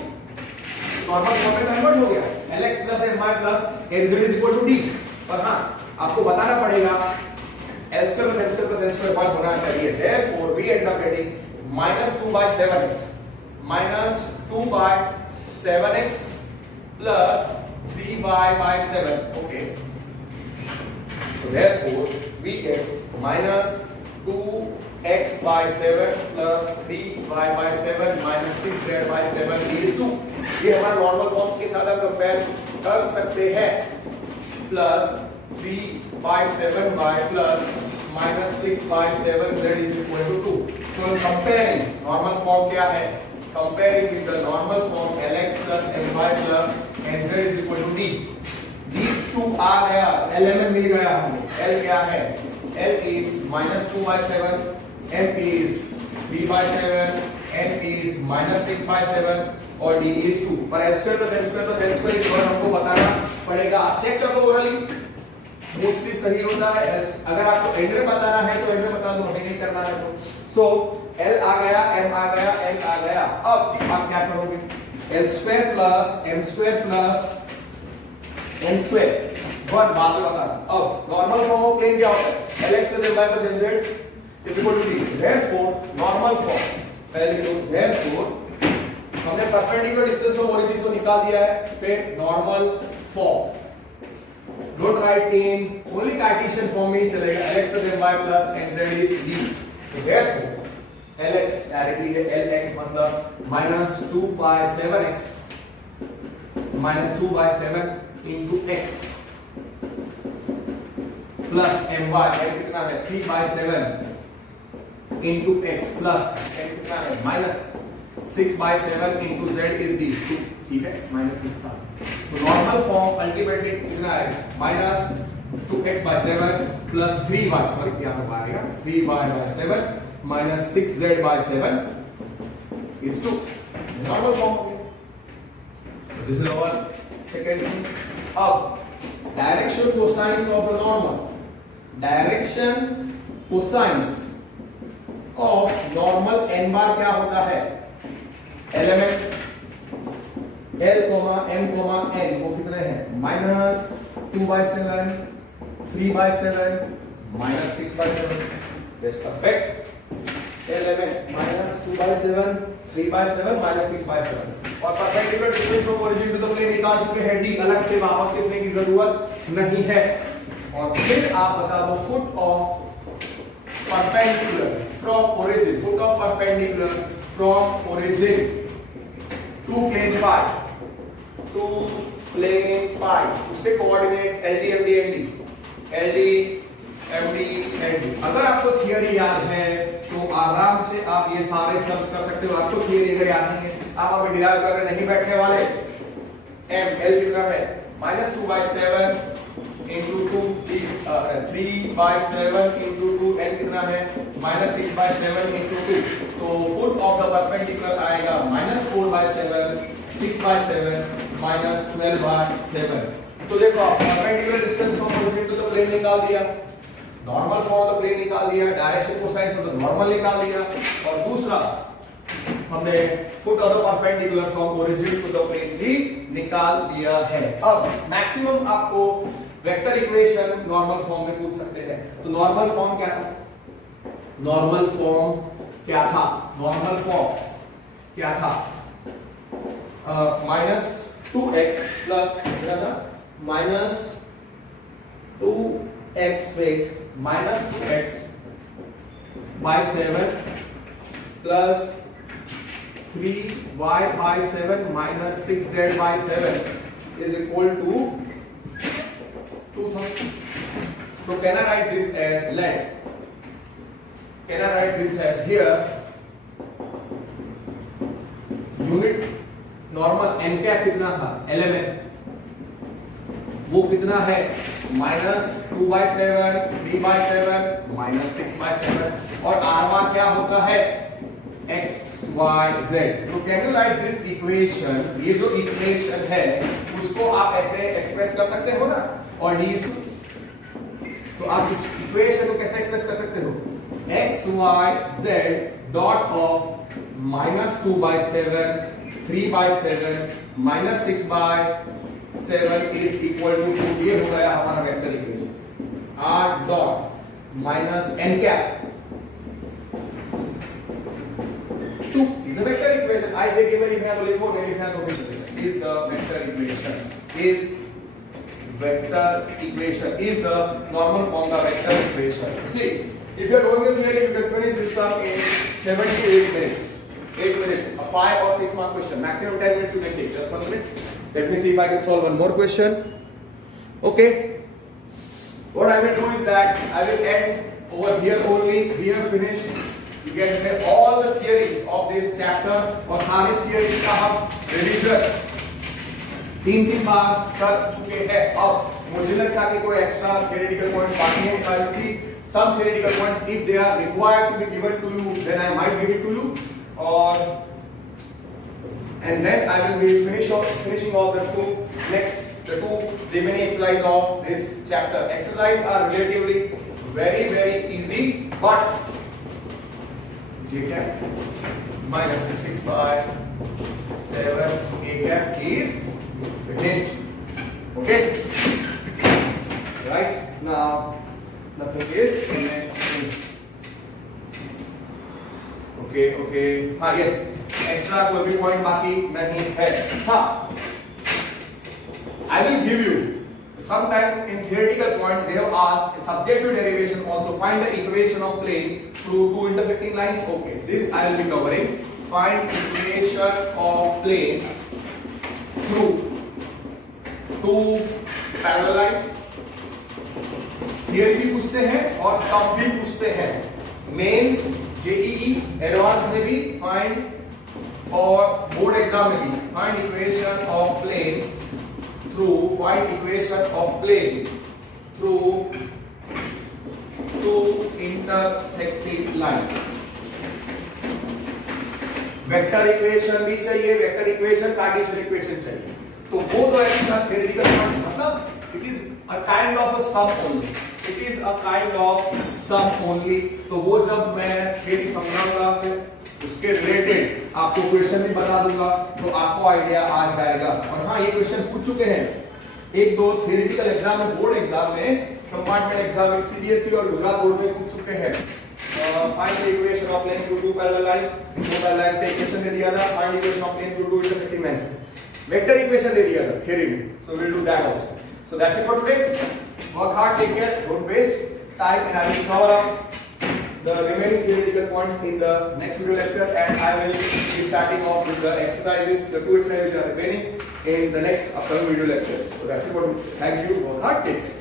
Normal form में convert हो गया, lx plus my plus nz is equal to d। पर हाँ आपको बताना पड़ेगा l square plus n square plus n square 1 होना चाहिए, therefore we end up getting -2 by 7x minus 2 by 7x plus 3y by 7, okay, so therefore we get -2x by 7 plus 3y by 7 minus 6z by 7 is 2। ये हमारा normal form के साथ आप compare कर सकते हैं, plus 3 by 7 by plus minus 6 by 7 z is equal to 2। So comparing normal form क्या है, comparing with the normal form lx plus my plus nz is equal to d, d2 आ गया, lmn मिल गया हमको, l क्या है, L is -2 by 7, M is 3 by 7, N is -6 by 7 और D is 2। पर L square plus N square plus N square equal हमको बताना पड़ेगा, चेक कर लो ओरली, मोस्टली सही होता है। अगर आपको एंड में बताना है तो एंड में बता दो, हमें नहीं करना है तो। सो L आ गया, M आ गया, N आ गया, अब आप क्या करोगे, L square plus M square plus N square one बाद में बताना। अब नॉर्मल फॉर्म ऑफ प्लेन क्या होता है, lx plus my plus nz is equal to d, therefore normal form पहले लिखो, therefore हमने परपेंडिकुलर डिस्टेंस फ्रॉम ओरिजिन तो निकाल दिया है, फिर normal form Don't write in only Cartesian form में ही चलेगा. Lx plus my plus nz is d. So therefore Lx directly है Lx मतलब minus 2 by 7x minus 2 by 7 into x plus my कितना है 3 by 7 into x plus कितना है minus 6 by 7 into z is d. ठीक है minus 6 था. तो नॉर्मल फॉर्म अल्टीमेटली कितना है minus 2x by 7 plus 3y sorry क्या होगा आएगा 3y by 7 minus 6z by 7 is 2 normal form हो गया. This is our second thing. अब direction cosines of the normal. Direction cosines of normal n bar क्या होता है एलिमेंट L, M, N वो कितने हैं minus 2 by 7 3 by 7 minus 6 by 7. That's perfect. Element minus 2 by 7 3 by 7 minus 6 by 7 और perpendicular distance from origin to the plane निकाल चुके हैं. d अलग से वापस लिखने की जरूरत नहीं है. और फिर आप बता दो foot of perpendicular from origin. Foot of perpendicular from origin to plane pi to plane pi. उससे coordinates LD MD ND LD MD. अगर आपको थियरी याद है तो आराम से आप ये सारे सम्स कर सकते हो. आपको थियरी अगर याद नहीं है आप अभी डिराइव करने नहीं बैठने वाले. M L कितना है minus 2 by 7 into 2 3 by 7 into 2 N कितना है minus 6 by 7 into 2. तो फुट ऑफ द परपेंडिकुलर आएगा minus 4 by 7 6 by 7 minus 12 by 7. तो देखो perpendicular distance from origin to the plane निकाल दिया. नॉर्मल फॉर द प्लेन निकाल दिया. Direction cosines of the normal निकाल दिया. और दूसरा हमने foot of the perpendicular from origin to the plane भी निकाल दिया है. अब मैक्सिमम आपको वेक्टर इक्वेशन नॉर्मल फॉर्म में पूछ सकते हैं. तो नॉर्मल फॉर्म क्या था नॉर्मल फॉर्म क्या था नॉर्मल फॉर्म क्या था माइनस 2x प्लस क्या था माइनस 2x वेट माइनस 2x by 7 plus 3y by 7 minus 6z by 7 is equal to 2000. So can I write this as let? Can I write this as here unit normal n cap कितना था element वो कितना है minus 2 by 7 3 by 7 minus 6 by 7. और r बार क्या होता है x y z. तो can you right this equation. ये जो इक्वेशन है उसको आप ऐसे एक्सप्रेस कर सकते हो ना. और d तो आप इस इक्वेशन को कैसे एक्सप्रेस कर सकते हो x y z dot of minus 2 by 7 3 by 7 minus 6 by 7 is equal to 2. ये हो गया हमारा vector equation. r dot minus n cap 2 is a vector equation. I say कि मैं लिखना तो लिखो नहीं लिखना तो नहीं लिखो. is the vector equation is vector equation is the normal form of vector equation. See if you are doing the theory you can finish this sum in 7 to 8 minutes. 8 minutes, a 5 or 6 mark question. Maximum 10 minutes you can take. Just 1 minute. Let me see if I can solve one more question. Okay. What I will do is that I will end over here only. We have finished. You can say all the theories of this chapter. और सारे theories का हम revision 3 बार कर चुके हैं. अब मुझे लगता है कि कोई extra theoretical point बाकी है. I will see some theoretical points if they are required to be given to you. Then I might give it to you. Or and then I will be finishing off the two remaining exercises of this chapter. Exercises are relatively very easy, but J cap minus 6 by 7 A cap is finished. Okay, right now nothing is remaining. Okay. हाँ yes. Extra कोई भी point बाकी नहीं है. हाँ I will give you sometimes in theoretical points they have asked a subjective derivation also. Find the equation of plane through two intersecting lines. Okay, this I will be covering. Find equation of planes through two parallel lines. Theory भी पूछते हैं और सब भी पूछते हैं. Mains, JEE, advance में भी फाइंड और बोर्ड एग्जाम में भी find equation of planes through to intersecting lines. Vector equation भी चाहिए, वेक्टर इक्वेशन, कार्टेशियन इक्वेशन चाहिए. तो वो तो एक्स्ट्रा थ्योरेटिकल पॉइंट, मतलब it is a kind of a sum only. It is a kind of sum only. तो वो जब मैं फिर समझाऊंगा, फिर उसके रिलेटेड आपको क्वेश्चन भी बता दूंगा, तो आपको आइडिया आ जाएगा. और हाँ, ये क्वेश्चन पूछ चुके हैं एक दो थ्योरेटिकल एग्जाम में, बोर्ड एग्जाम में, कंपार्टमेंट एग्जाम में, सीबीएसई और गुजरात बोर्ड में पूछ चुके हैं. Find the equation of plane through two parallel lines. दो पैरेलल लाइंस का इक्वेशन दे दिया था. फाइंड equation of plane through to intersecting lines. Vector equation दे दिया था थ्योरी में. So we will do that also. So that's it for today. Work hard, take care, don't waste time, and I will cover up the remaining theoretical points in the next video lecture, and I will be starting off with the exercises, the two exercises which are remaining in the next upcoming video lecture. So that's it for today. Thank you. Work hard, take care.